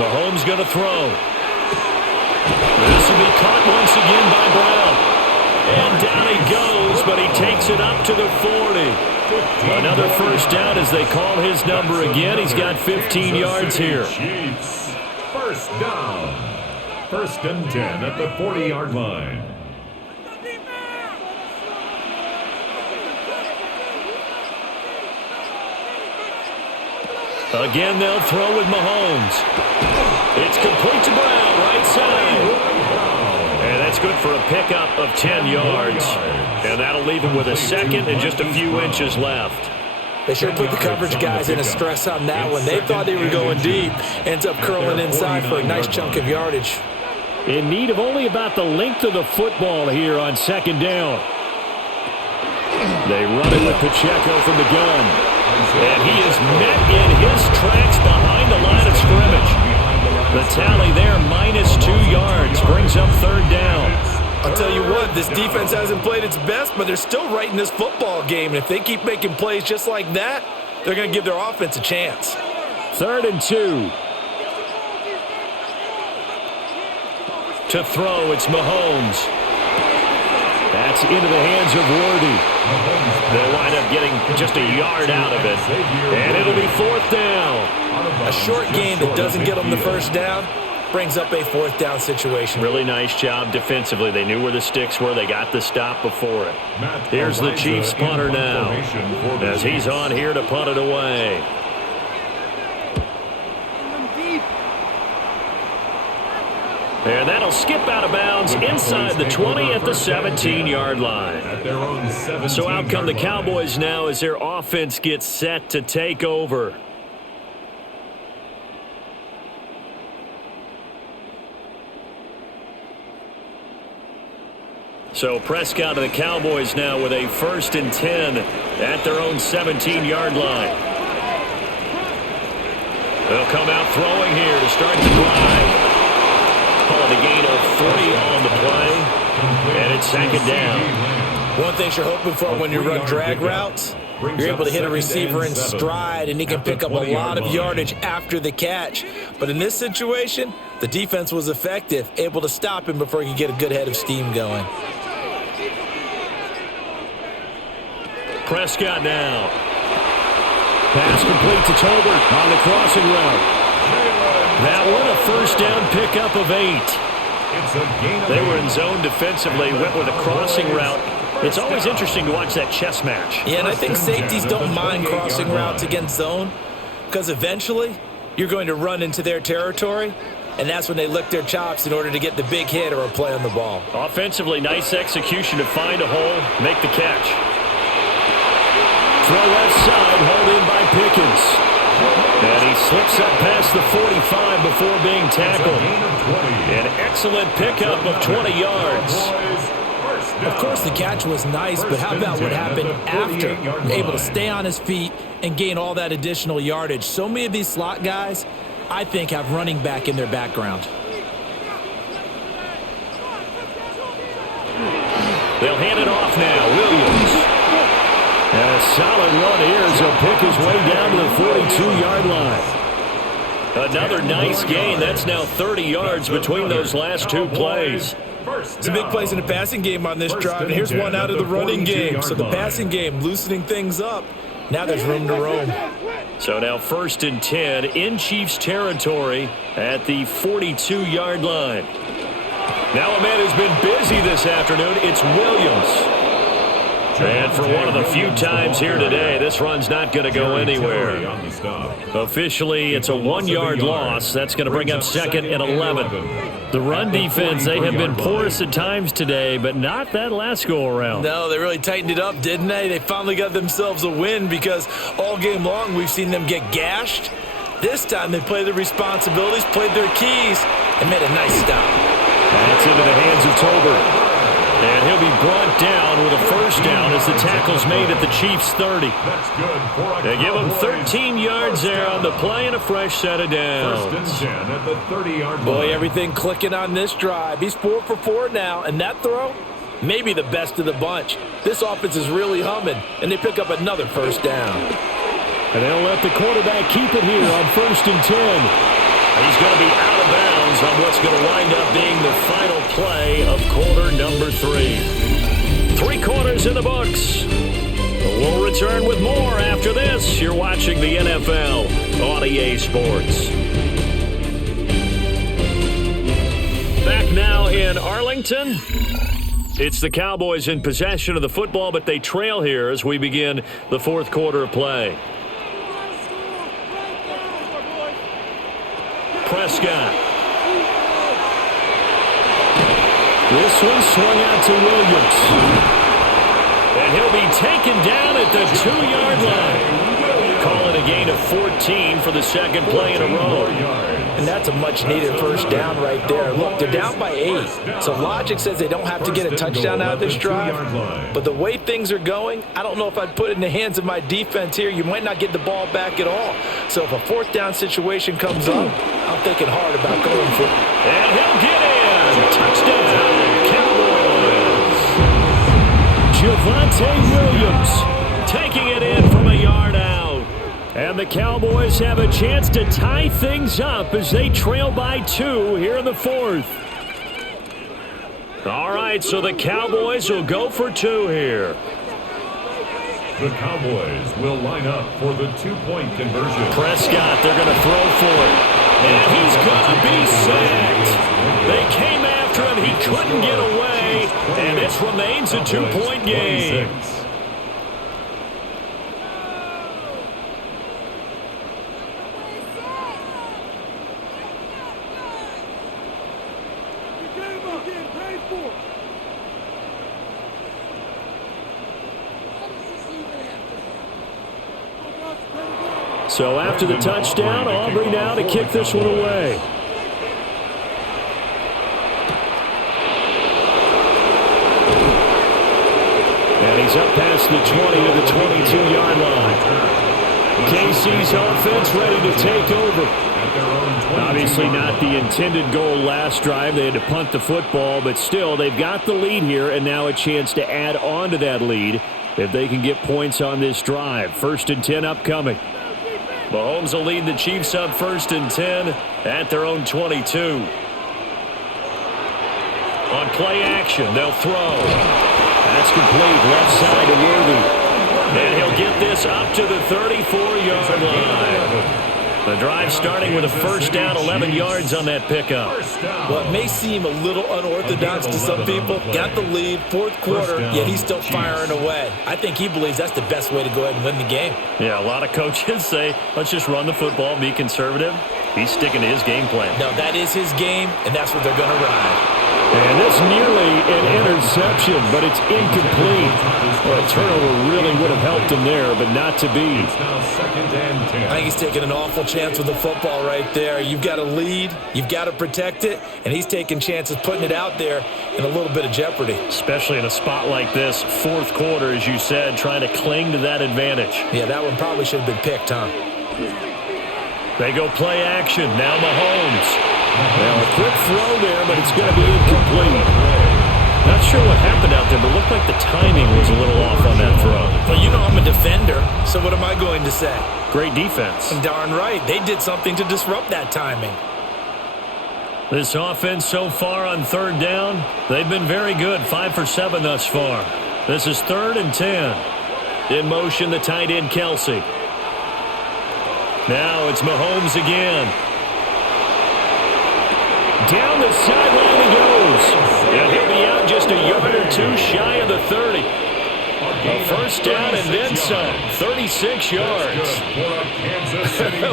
Mahomes going to throw. This will be caught once again by Brown. And down he goes, but he takes it up to the 40. Another first down as they call his number again. He's got 15 yards here. First down. 1st and 10 at the 40-yard line. Again, they'll throw with Mahomes. It's complete to Brown, right side. And that's good for a pickup of 10 yards. And that'll leave him with a second and just a few inches left. They sure put the coverage guys in a stress on that one. They thought they were going deep. Ends up curling inside for a nice chunk of yardage. In need of only about the length of the football here on second down. They run it with Pacheco from the gun. And he is met in his tracks behind the line of scrimmage. The tally there, -2 yards, brings up third down. I'll tell you what, this defense hasn't played its best, but they're still right in this football game. And if they keep making plays just like that, they're going to give their offense a chance. 3rd and 2. To throw, it's Mahomes. That's into the hands of Worthy. They'll wind up getting just a yard out of it. And it'll be 4th down. A short gain that doesn't get them the first down brings up a 4th down situation. Really nice job defensively. They knew where the sticks were. They got the stop before it. Here's the Chiefs punter now, as he's on here to punt it away. And that'll skip out of bounds inside the 20 at the 17-yard line. So out come the Cowboys now as their offense gets set to take over. So Prescott and the Cowboys now with a 1st and 10 at their own 17-yard line. They'll come out throwing here to start the drive. on the gain of 40 on the play. And it's second down. One thing you're hoping for when you run drag routes, you're able to hit a receiver in stride, and he can pick up a lot of yardage after the catch. But in this situation, the defense was effective, able to stop him before he could get a good head of steam going. Prescott now. Pass complete to Tolbert on the crossing route. That one a first down pickup of 8. They were in zone defensively, went with a crossing route. It's always interesting to watch that chess match. Yeah, and I think safeties don't mind crossing routes against zone because eventually you're going to run into their territory, and that's when they lick their chops in order to get the big hit or a play on the ball. Offensively, nice execution to find a hole, make the catch. Throw left side, hauled in by Pickens. And he slips up past the 45 before being tackled. An excellent pickup of 20 yards. Of course, the catch was nice, but how about what happened after? Able to stay on his feet and gain all that additional yardage. So many of these slot guys, I think, have running back in their background. They'll hand it off now. Williams. And a solid run here as he'll pick his way down to the 42-yard line. Another nice gain. That's now 30 yards between those last two plays. Some big plays in the passing game on this drive, and here's one out of the running game. So the passing game loosening things up. Now there's room to roam. So now 1st and 10 in Chiefs territory at the 42-yard line. Now a man who's been busy this afternoon, it's Williams. And for one of the few times here today, this run's not going to go anywhere. Officially, it's a 1-yard loss. That's going to bring up 2nd and 11. The run defense, they have been porous at times today, but not that last go-around. No, they really tightened it up, didn't they? They finally got themselves a win because all game long we've seen them get gashed. This time they played their responsibilities, played their keys, and made a nice stop. That's into the hands of Tolbert. And he'll be brought down with a first down as the tackle's made at the Chiefs' 30. They give him 13 yards there on the play and a fresh set of downs. Boy, everything clicking on this drive. He's 4 for 4 now, and that throw, maybe the best of the bunch. This offense is really humming, and they pick up another first down. And they'll let the quarterback keep it here on 1st and 10. He's going to be out of bounds on what's going to wind up being the final play of quarter number 3. 3 quarters in the books. We'll return with more after this. You're watching the NFL on EA Sports. Back now in Arlington. It's the Cowboys in possession of the football, but they trail here as we begin the 4th quarter of play. Prescott. This one swung out to Williams. And he'll be taken down at the 2-yard line. Call it a gain of 14 for the 2nd play in a row. And that's a much-needed first down right there. Look, they're down by 8. So logic says they don't have to get a touchdown out of this drive. But the way things are going, I don't know if I'd put it in the hands of my defense here. You might not get the ball back at all. So if a 4th down situation comes up, I'm thinking hard about going for it. And he'll get in. Touchdown, Cowboys. Javonte Williams taking it in from a yard out. And the Cowboys have a chance to tie things up as they trail by 2 here in the 4th. All right, so the Cowboys will go for 2 here. The Cowboys will line up for the 2-point conversion. Prescott, they're going to throw for it. And he's going to be sacked. They came after him. He couldn't get away. And this remains a 2-point game. So after the touchdown, Aubrey now to kick this one away. And he's up past the 20 to the 22-yard line. KC's offense ready to take over. at their own 22. Obviously not the intended goal last drive. They had to punt the football, but still, they've got the lead here, and now a chance to add on to that lead if they can get points on this drive. 1st and 10 upcoming. Mahomes will lead the Chiefs up 1st and 10 at their own 22. On play action, they'll throw. That's complete, left side to Worthy. And he'll get this up to the 34-yard line. The drive starting with a 1st down, 11 yards on that pickup. Well, it may seem a little unorthodox to some people. Got the lead, 4th quarter, yet he's still firing away. I think he believes that's the best way to go ahead and win the game. Yeah, a lot of coaches say, let's just run the football, be conservative. He's sticking to his game plan. No, that is his game, and that's what they're going to ride. And it's nearly an interception, but it's incomplete. Well, a turnover really would have helped him there, but not to be. It's now 2nd and 10. I think he's taking an awful chance with the football right there. You've got to lead, you've got to protect it, and he's taking chances putting it out there in a little bit of jeopardy. Especially in a spot like this, 4th quarter, as you said, trying to cling to that advantage. Yeah, that one probably should have been picked, huh? They go play action. Now Mahomes. Well, a quick throw there, but it's going to be incomplete. Not sure what happened out there, but it looked like the timing was a little off on that throw. Well, you know I'm a defender, so what am I going to say? Great defense. Darn right. They did something to disrupt that timing. This offense so far on 3rd down, they've been very good. 5 for 7 thus far. This is 3rd and 10. In motion, the tight end, Kelsey. Now it's Mahomes again. Down the sideline he goes. And he'll be out just a yard or two shy of the 30. A 1st down and then some. 36 yards.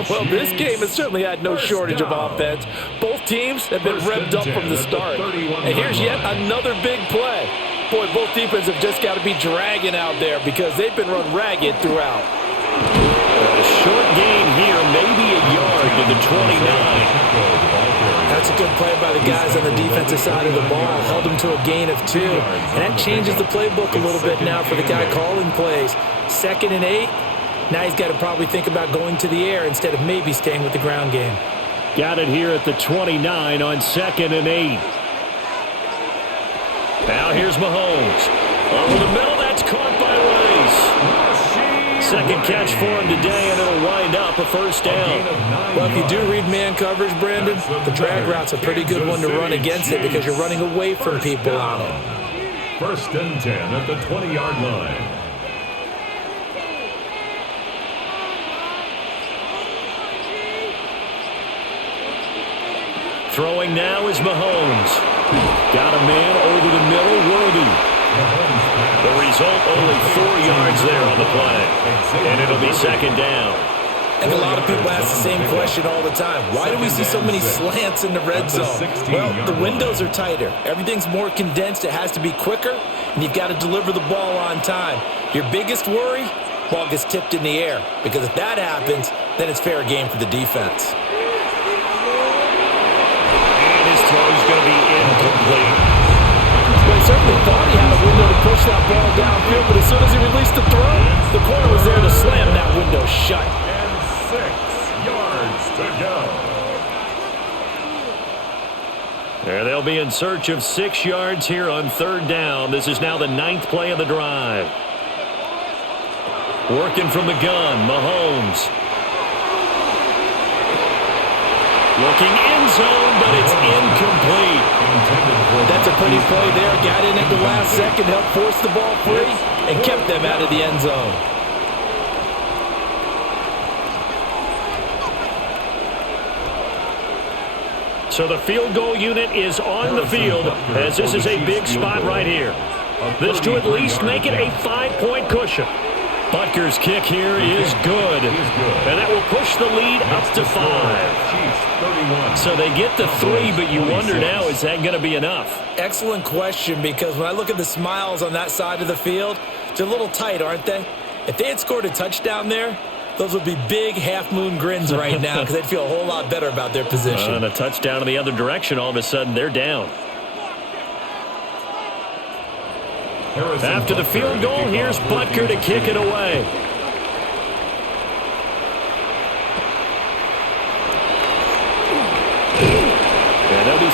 Well, this game has certainly had no shortage of offense. Both teams have been revved up from the start. And here's yet another big play. Boy, both defenses have just got to be dragging out there because they've been run ragged throughout. A short gain here, maybe a yard to the 29. That's a good play by the guys on the defensive side of the ball. Held them to a gain of 2. And that changes the playbook a little bit now for the guy calling plays. 2nd and 8. Now he's got to probably think about going to the air instead of maybe staying with the ground game. Got it here at the 29 on 2nd and 8. Now here's Mahomes. Over the middle, that's caught by Rice. 2nd catch for him today, and it'll wind up a 1st down. Well, if you do read man coverage, Brandon, the drag route's a pretty good one to run against it because you're running away from people on it. 1st and 10 at the 20-yard line. Throwing now is Mahomes. Got a man over the middle, Worthy. The result, only 4 yards there on the play. And it'll be 2nd down. And a lot of people ask the same question all the time. Why do we see so many slants in the red zone? Well, the windows are tighter. Everything's more condensed. It has to be quicker, and you've got to deliver the ball on time. Your biggest worry? Ball gets tipped in the air. Because if that happens, then it's fair game for the defense. And his throw's going to be incomplete. Well, he certainly thought he had a window to push that ball downfield, but as soon as he released the throw, the corner was there to slam that window shut. And 6 yards to go. There they'll be in search of 6 yards here on 3rd down. This is now the 9th play of the drive. Working from the gun, Mahomes. Looking end zone, but it's incomplete. That's a pretty play there. Got in at the last second, helped force the ball free, and kept them out of the end zone. So the field goal unit is on the field as this is a big spot right here. This to at least make it a 5-point cushion. Butker's kick here is good. And that will push the lead up to 5. So they get the 3, but you wonder now, is that going to be enough? Excellent question, because when I look at the smiles on that side of the field, they're a little tight, aren't they? If they had scored a touchdown there, those would be big half-moon grins right now because they'd feel a whole lot better about their position. And a touchdown in the other direction, all of a sudden they're down. After the field goal, here's Butker to kick it away.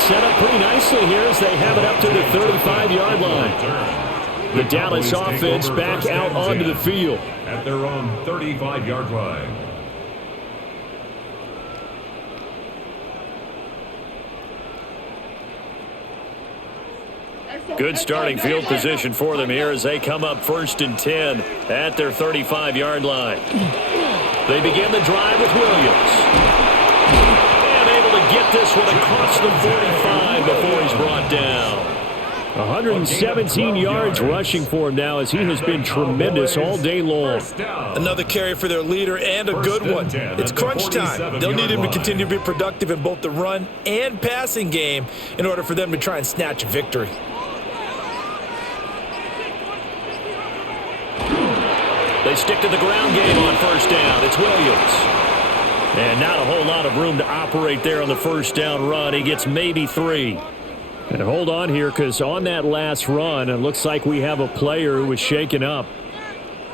set up pretty nicely here as they have it up to the 35-yard line. The Dallas offense back out onto the field. At their own 35-yard line. Good starting field position for them here as they come up 1st and 10 at their 35-yard line. They begin the drive with Williams. And able to get this one across the 45 before he's brought down. 117 yards rushing for him now as he has been tremendous all day long. Another carry for their leader and a good one. It's crunch time. They'll need him to continue to be productive in both the run and passing game in order for them to try and snatch a victory. They stick to the ground game on 1st down. It's Williams. And not a whole lot of room to operate there on the 1st down run. He gets maybe 3. And hold on here, because on that last run, it looks like we have a player who was shaken up.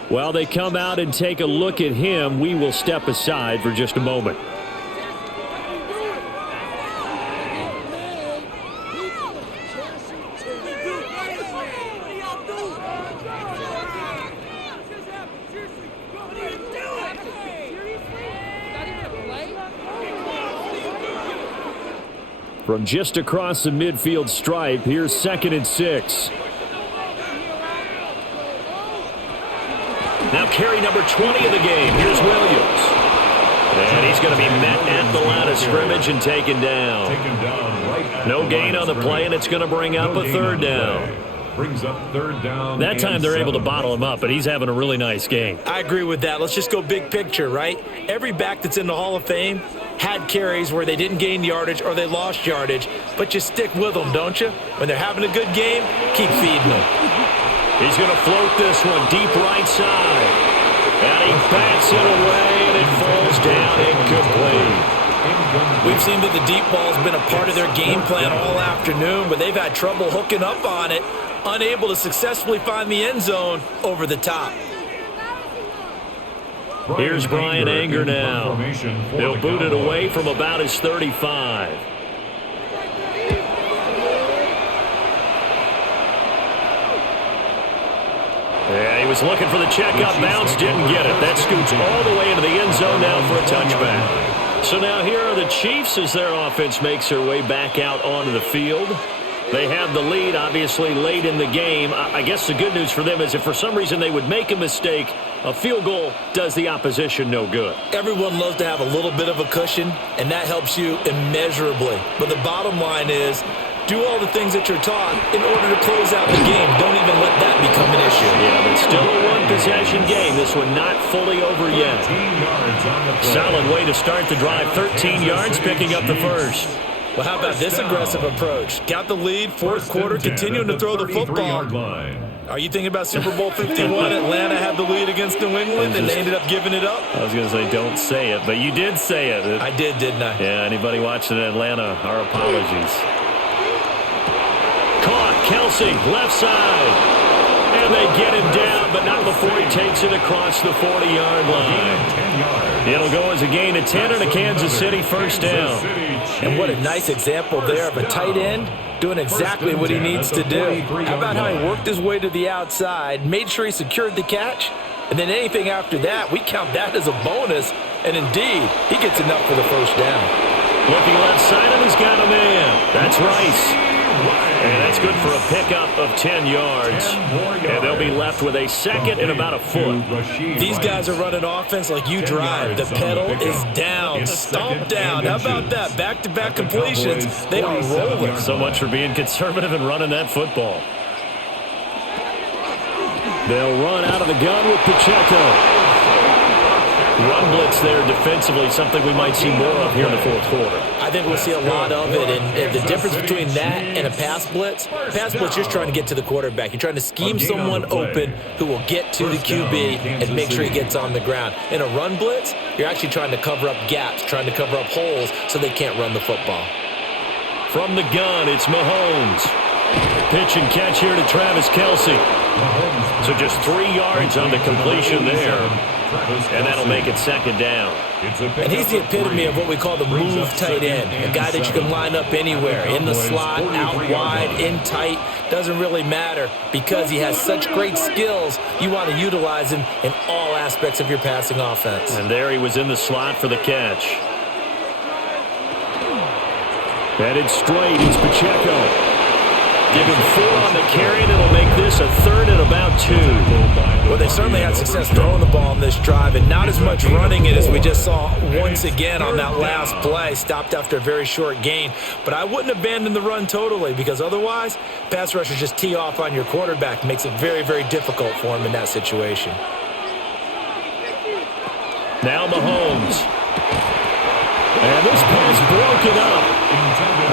While they come out and take a look at him, we will step aside for just a moment. From just across the midfield stripe, here's 2nd and 6. Now carry number 20 of the game. Here's Williams. And he's going to be met at the line of scrimmage and taken down. No gain on the play, and it's going to bring up a 3rd down. Brings up 3rd down. That time they're able to bottle him up, but he's having a really nice game. I agree with that. Let's just go big picture, right? Every back that's in the Hall of Fame had carries where they didn't gain yardage or they lost yardage, but you stick with them, don't you? When they're having a good game, keep feeding them. He's going to float this one deep right side. And he bats it away, and it falls down incomplete. We've seen that the deep ball has been a part of their game plan all afternoon, but they've had trouble hooking up on it, unable to successfully find the end zone over the top. Here's Brian Anger now. He'll boot it away from about his 35. Yeah, he was looking for the checkup bounce, didn't get it. That scoots all the way into the end zone now for a touchback. So now here are the Chiefs as their offense makes their way back out onto the field. They have the lead, obviously, late in the game. I guess the good news for them is if for some reason they would make a mistake, a field goal does the opposition no good. Everyone loves to have a little bit of a cushion, and that helps you immeasurably. But the bottom line is, do all the things that you're taught in order to close out the game. Don't even let that become an issue. Yeah, but still a one-possession game. This one not fully over yet. Solid way to start the drive. 13 yards, picking up the first. Well, how about this aggressive approach? Got the lead, 4th quarter, continuing to throw the football. Are you thinking about Super Bowl 51? Atlanta had the lead against New England, and they ended up giving it up? I was going to say, don't say it, but you did say it. I did, didn't I? Yeah, anybody watching in Atlanta, our apologies. Caught, Kelsey, left side. And they get him down, but not before he takes it across the 40-yard line. It'll go as a gain of 10 and a Kansas City 1st down. And what a nice example there of a tight end doing exactly what he needs to do. How about how he worked his way to the outside, made sure he secured the catch, and then anything after that, we count that as a bonus. And indeed, he gets enough for the 1st down. Looking left side, and he's got a man. That's Rice. And that's good for a pickup of 10 yards. And they'll be left with a 2nd and about a foot. These guys are running offense like you drive. The pedal is down, stomped down. How about that? Back-to-back completions. They are rolling. So much for being conservative and running that football. They'll run out of the gun with Pacheco. Run blitz there defensively, something we might see more of here in the 4th quarter. I think we'll see a lot of it, and the difference between that and a pass blitz, you're just trying to get to the quarterback. You're trying to scheme someone open who will get to the QB and make sure he gets on the ground. In a run blitz, you're actually trying to cover up gaps, trying to cover up holes so they can't run the football. From the gun, it's Mahomes. Pitch and catch here to Travis Kelce. So just 3 yards on the completion there. And that'll make it second down. And he's the epitome of what we call the move tight end. A guy that you can line up anywhere, in the slot, out wide, in tight. Doesn't really matter because he has such great skills. You want to utilize him in all aspects of your passing offense. And there he was in the slot for the catch. Headed straight is Pacheco. Give him 4 on the carry, and it'll make this a 3rd and about 2. Well, they certainly had success throwing the ball on this drive, and not as much running it as we just saw once again on that last play. Stopped after a very short gain. But I wouldn't abandon the run totally, because otherwise, pass rushers just tee off on your quarterback. Makes it very, very difficult for him in that situation. Now Mahomes. And this pass broken up.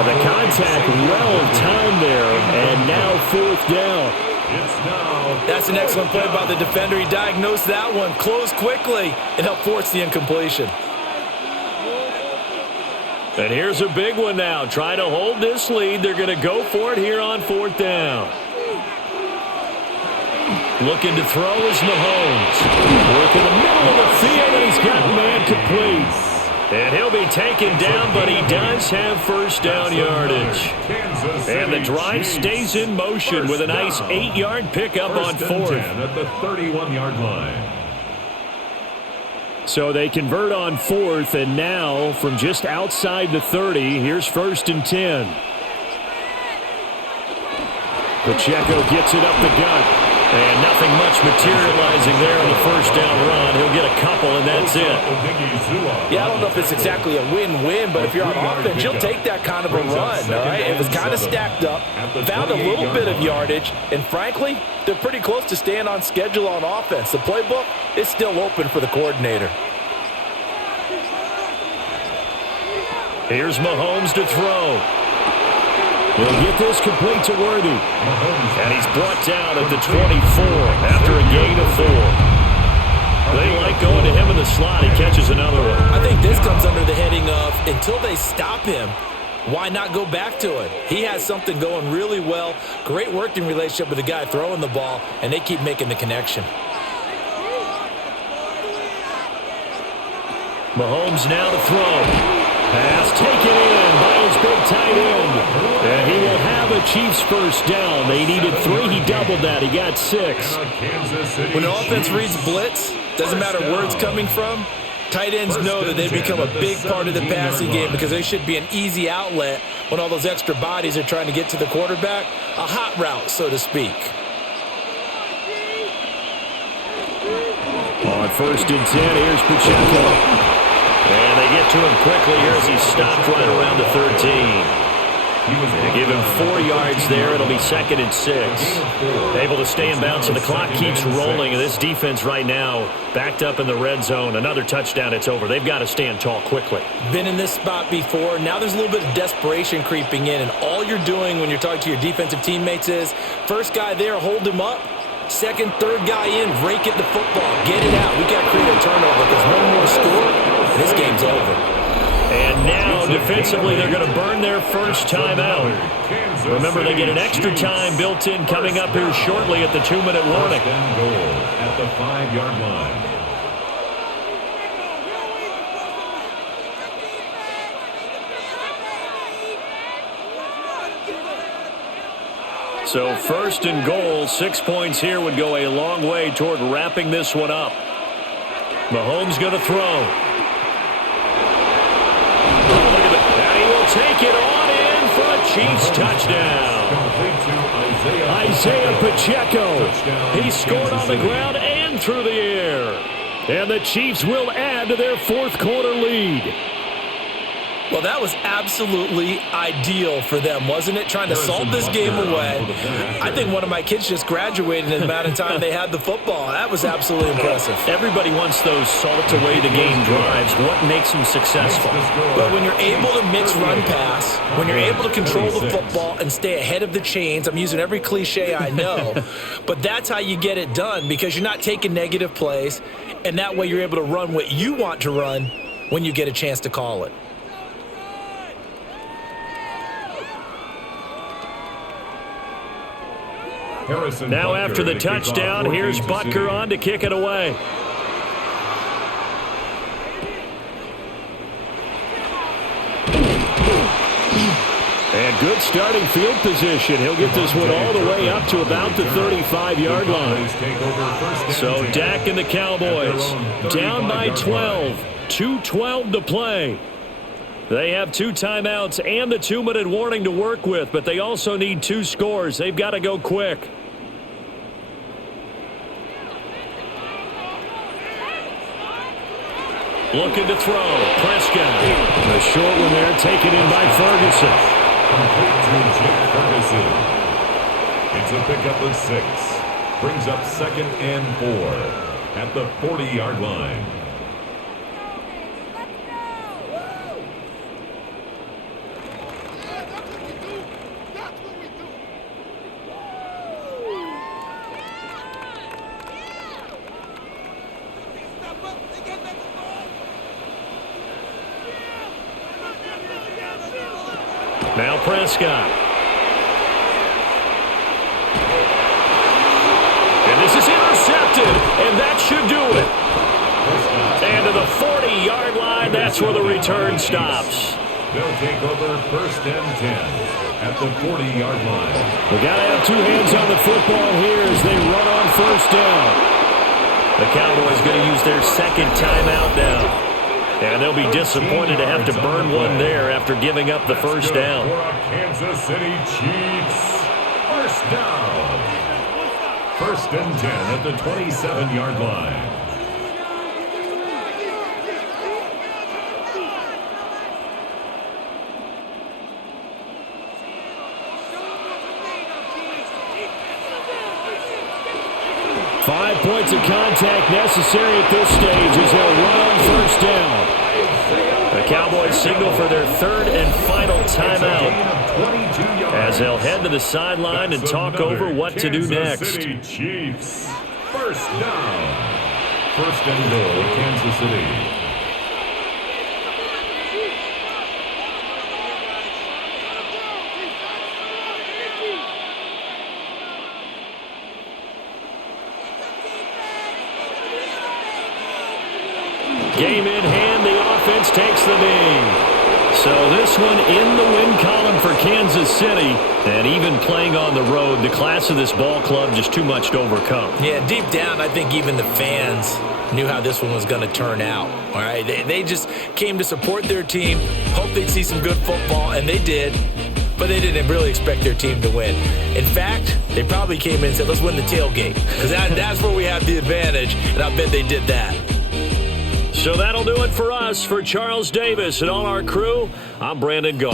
The contact well timed there, and now 4th down. That's an excellent play by the defender. He diagnosed that one, closed quickly, and helped force the incompletion. And here's a big one now. Trying to hold this lead. They're going to go for it here on 4th down. Looking to throw is Mahomes. Work in the middle of the field, and he's got man complete. And he'll be taken down, but he does have first down yardage. And the drive stays in motion with a nice 8-yard pickup on 4th. At the 31-yard line. So they convert on 4th, and now from just outside the 30, here's 1st and 10. Pacheco gets it up the gut. And nothing much materializing there on the first down run. He'll get a couple, and that's it. Yeah, I don't know if it's exactly a win-win, but if you're on offense, you'll take that kind of a run, all right? It was kind of stacked up, found a little bit of yardage, and frankly, they're pretty close to staying on schedule on offense. The playbook is still open for the coordinator. Here's Mahomes to throw. He'll get this complete to Worthy. And he's brought down at the 24 after a gain of 4. They like going to him in the slot. He catches another one. I think this comes under the heading of, until they stop him, why not go back to it? He has something going really well. Great working relationship with the guy throwing the ball, and they keep making the connection. Mahomes now to throw. Pass taken in by his big tight end. And he will have a Chiefs first down. They needed 3. He doubled that. He got 6. When the offense reads blitz, doesn't matter where it's coming from, tight ends know that they become a big part of the passing game because they should be an easy outlet when all those extra bodies are trying to get to the quarterback. A hot route, so to speak. On 1st and 10, here's Pacheco. And they get to him quickly here as he stopped right around the 13. They give him 4 yards there. It'll be 2nd and 6. Able to stay in bounds, and the clock keeps rolling. And this defense right now backed up in the red zone. Another touchdown, it's over. They've got to stand tall quickly. Been in this spot before. Now there's a little bit of desperation creeping in, and all you're doing when you're talking to your defensive teammates is, first guy there, hold him up. Second, third guy in, rake it the football. Get it out. We got to create a turnover because one more score, this game's over. And now, defensively, they're going to burn their first time out. Remember, they get an extra time built in coming up here shortly at the 2-minute warning. At the 5-yard line. So 1st and goal, 6 points here would go a long way toward wrapping this one up. Mahomes going to throw. And he will take it on in for a Chiefs touchdown. Isaiah Pacheco. He scored on the ground and through the air. And the Chiefs will add to their 4th quarter lead. Well, that was absolutely ideal for them, wasn't it? Trying to salt this game away. I think one of my kids just graduated in the amount of time they had the football. That was absolutely impressive. Everybody wants those salt-away-the-game drives. What makes them successful? But when you're able to mix run-pass, when you're able to control the football and stay ahead of the chains, I'm using every cliche I know, but that's how you get it done because you're not taking negative plays, and that way you're able to run what you want to run when you get a chance to call it. Now after the touchdown, here's Butker on to kick it away. And good starting field position. He'll get this one all the way up to about the 35-yard line. So Dak and the Cowboys down by 12. 2:12 to play. They have 2 timeouts and the 2-minute warning to work with, but they also need 2 scores. They've got to go quick. Looking to throw. Prescott. The short one there taken in by Ferguson. Complete to Jake Ferguson. It's a pickup of 6. Brings up 2nd and 4 at the 40-yard line. Now Prescott. And this is intercepted, and that should do it. And to the 40-yard line, that's where the return stops. They'll take over 1st and 10 at the 40-yard line. We got to have 2 hands on the football here as they run on 1st down. The Cowboys going to use their 2nd timeout now. And they'll be disappointed to have to burn one there after giving up the 1st down. Kansas City Chiefs. 1st down. 1st and 10 at the 27-yard line. Five points of contact necessary at this stage as they'll run on 1st down. The Cowboys signal for their 3rd and final timeout as they'll head to the sideline and talk over what to do next. City Chiefs. 1st down. 1st and goal, Kansas City. Game in hand, the offense takes the knee. So this one in the win column for Kansas City. And even playing on the road, the class of this ball club just too much to overcome. Yeah, deep down, I think even the fans knew how this one was going to turn out. All right, they just came to support their team, hoped they'd see some good football, and they did. But they didn't really expect their team to win. In fact, they probably came in and said, let's win the tailgate. Because that's where we have the advantage, and I bet they did that. So that'll do it for us. For Charles Davis and all our crew, I'm Brandon Gault.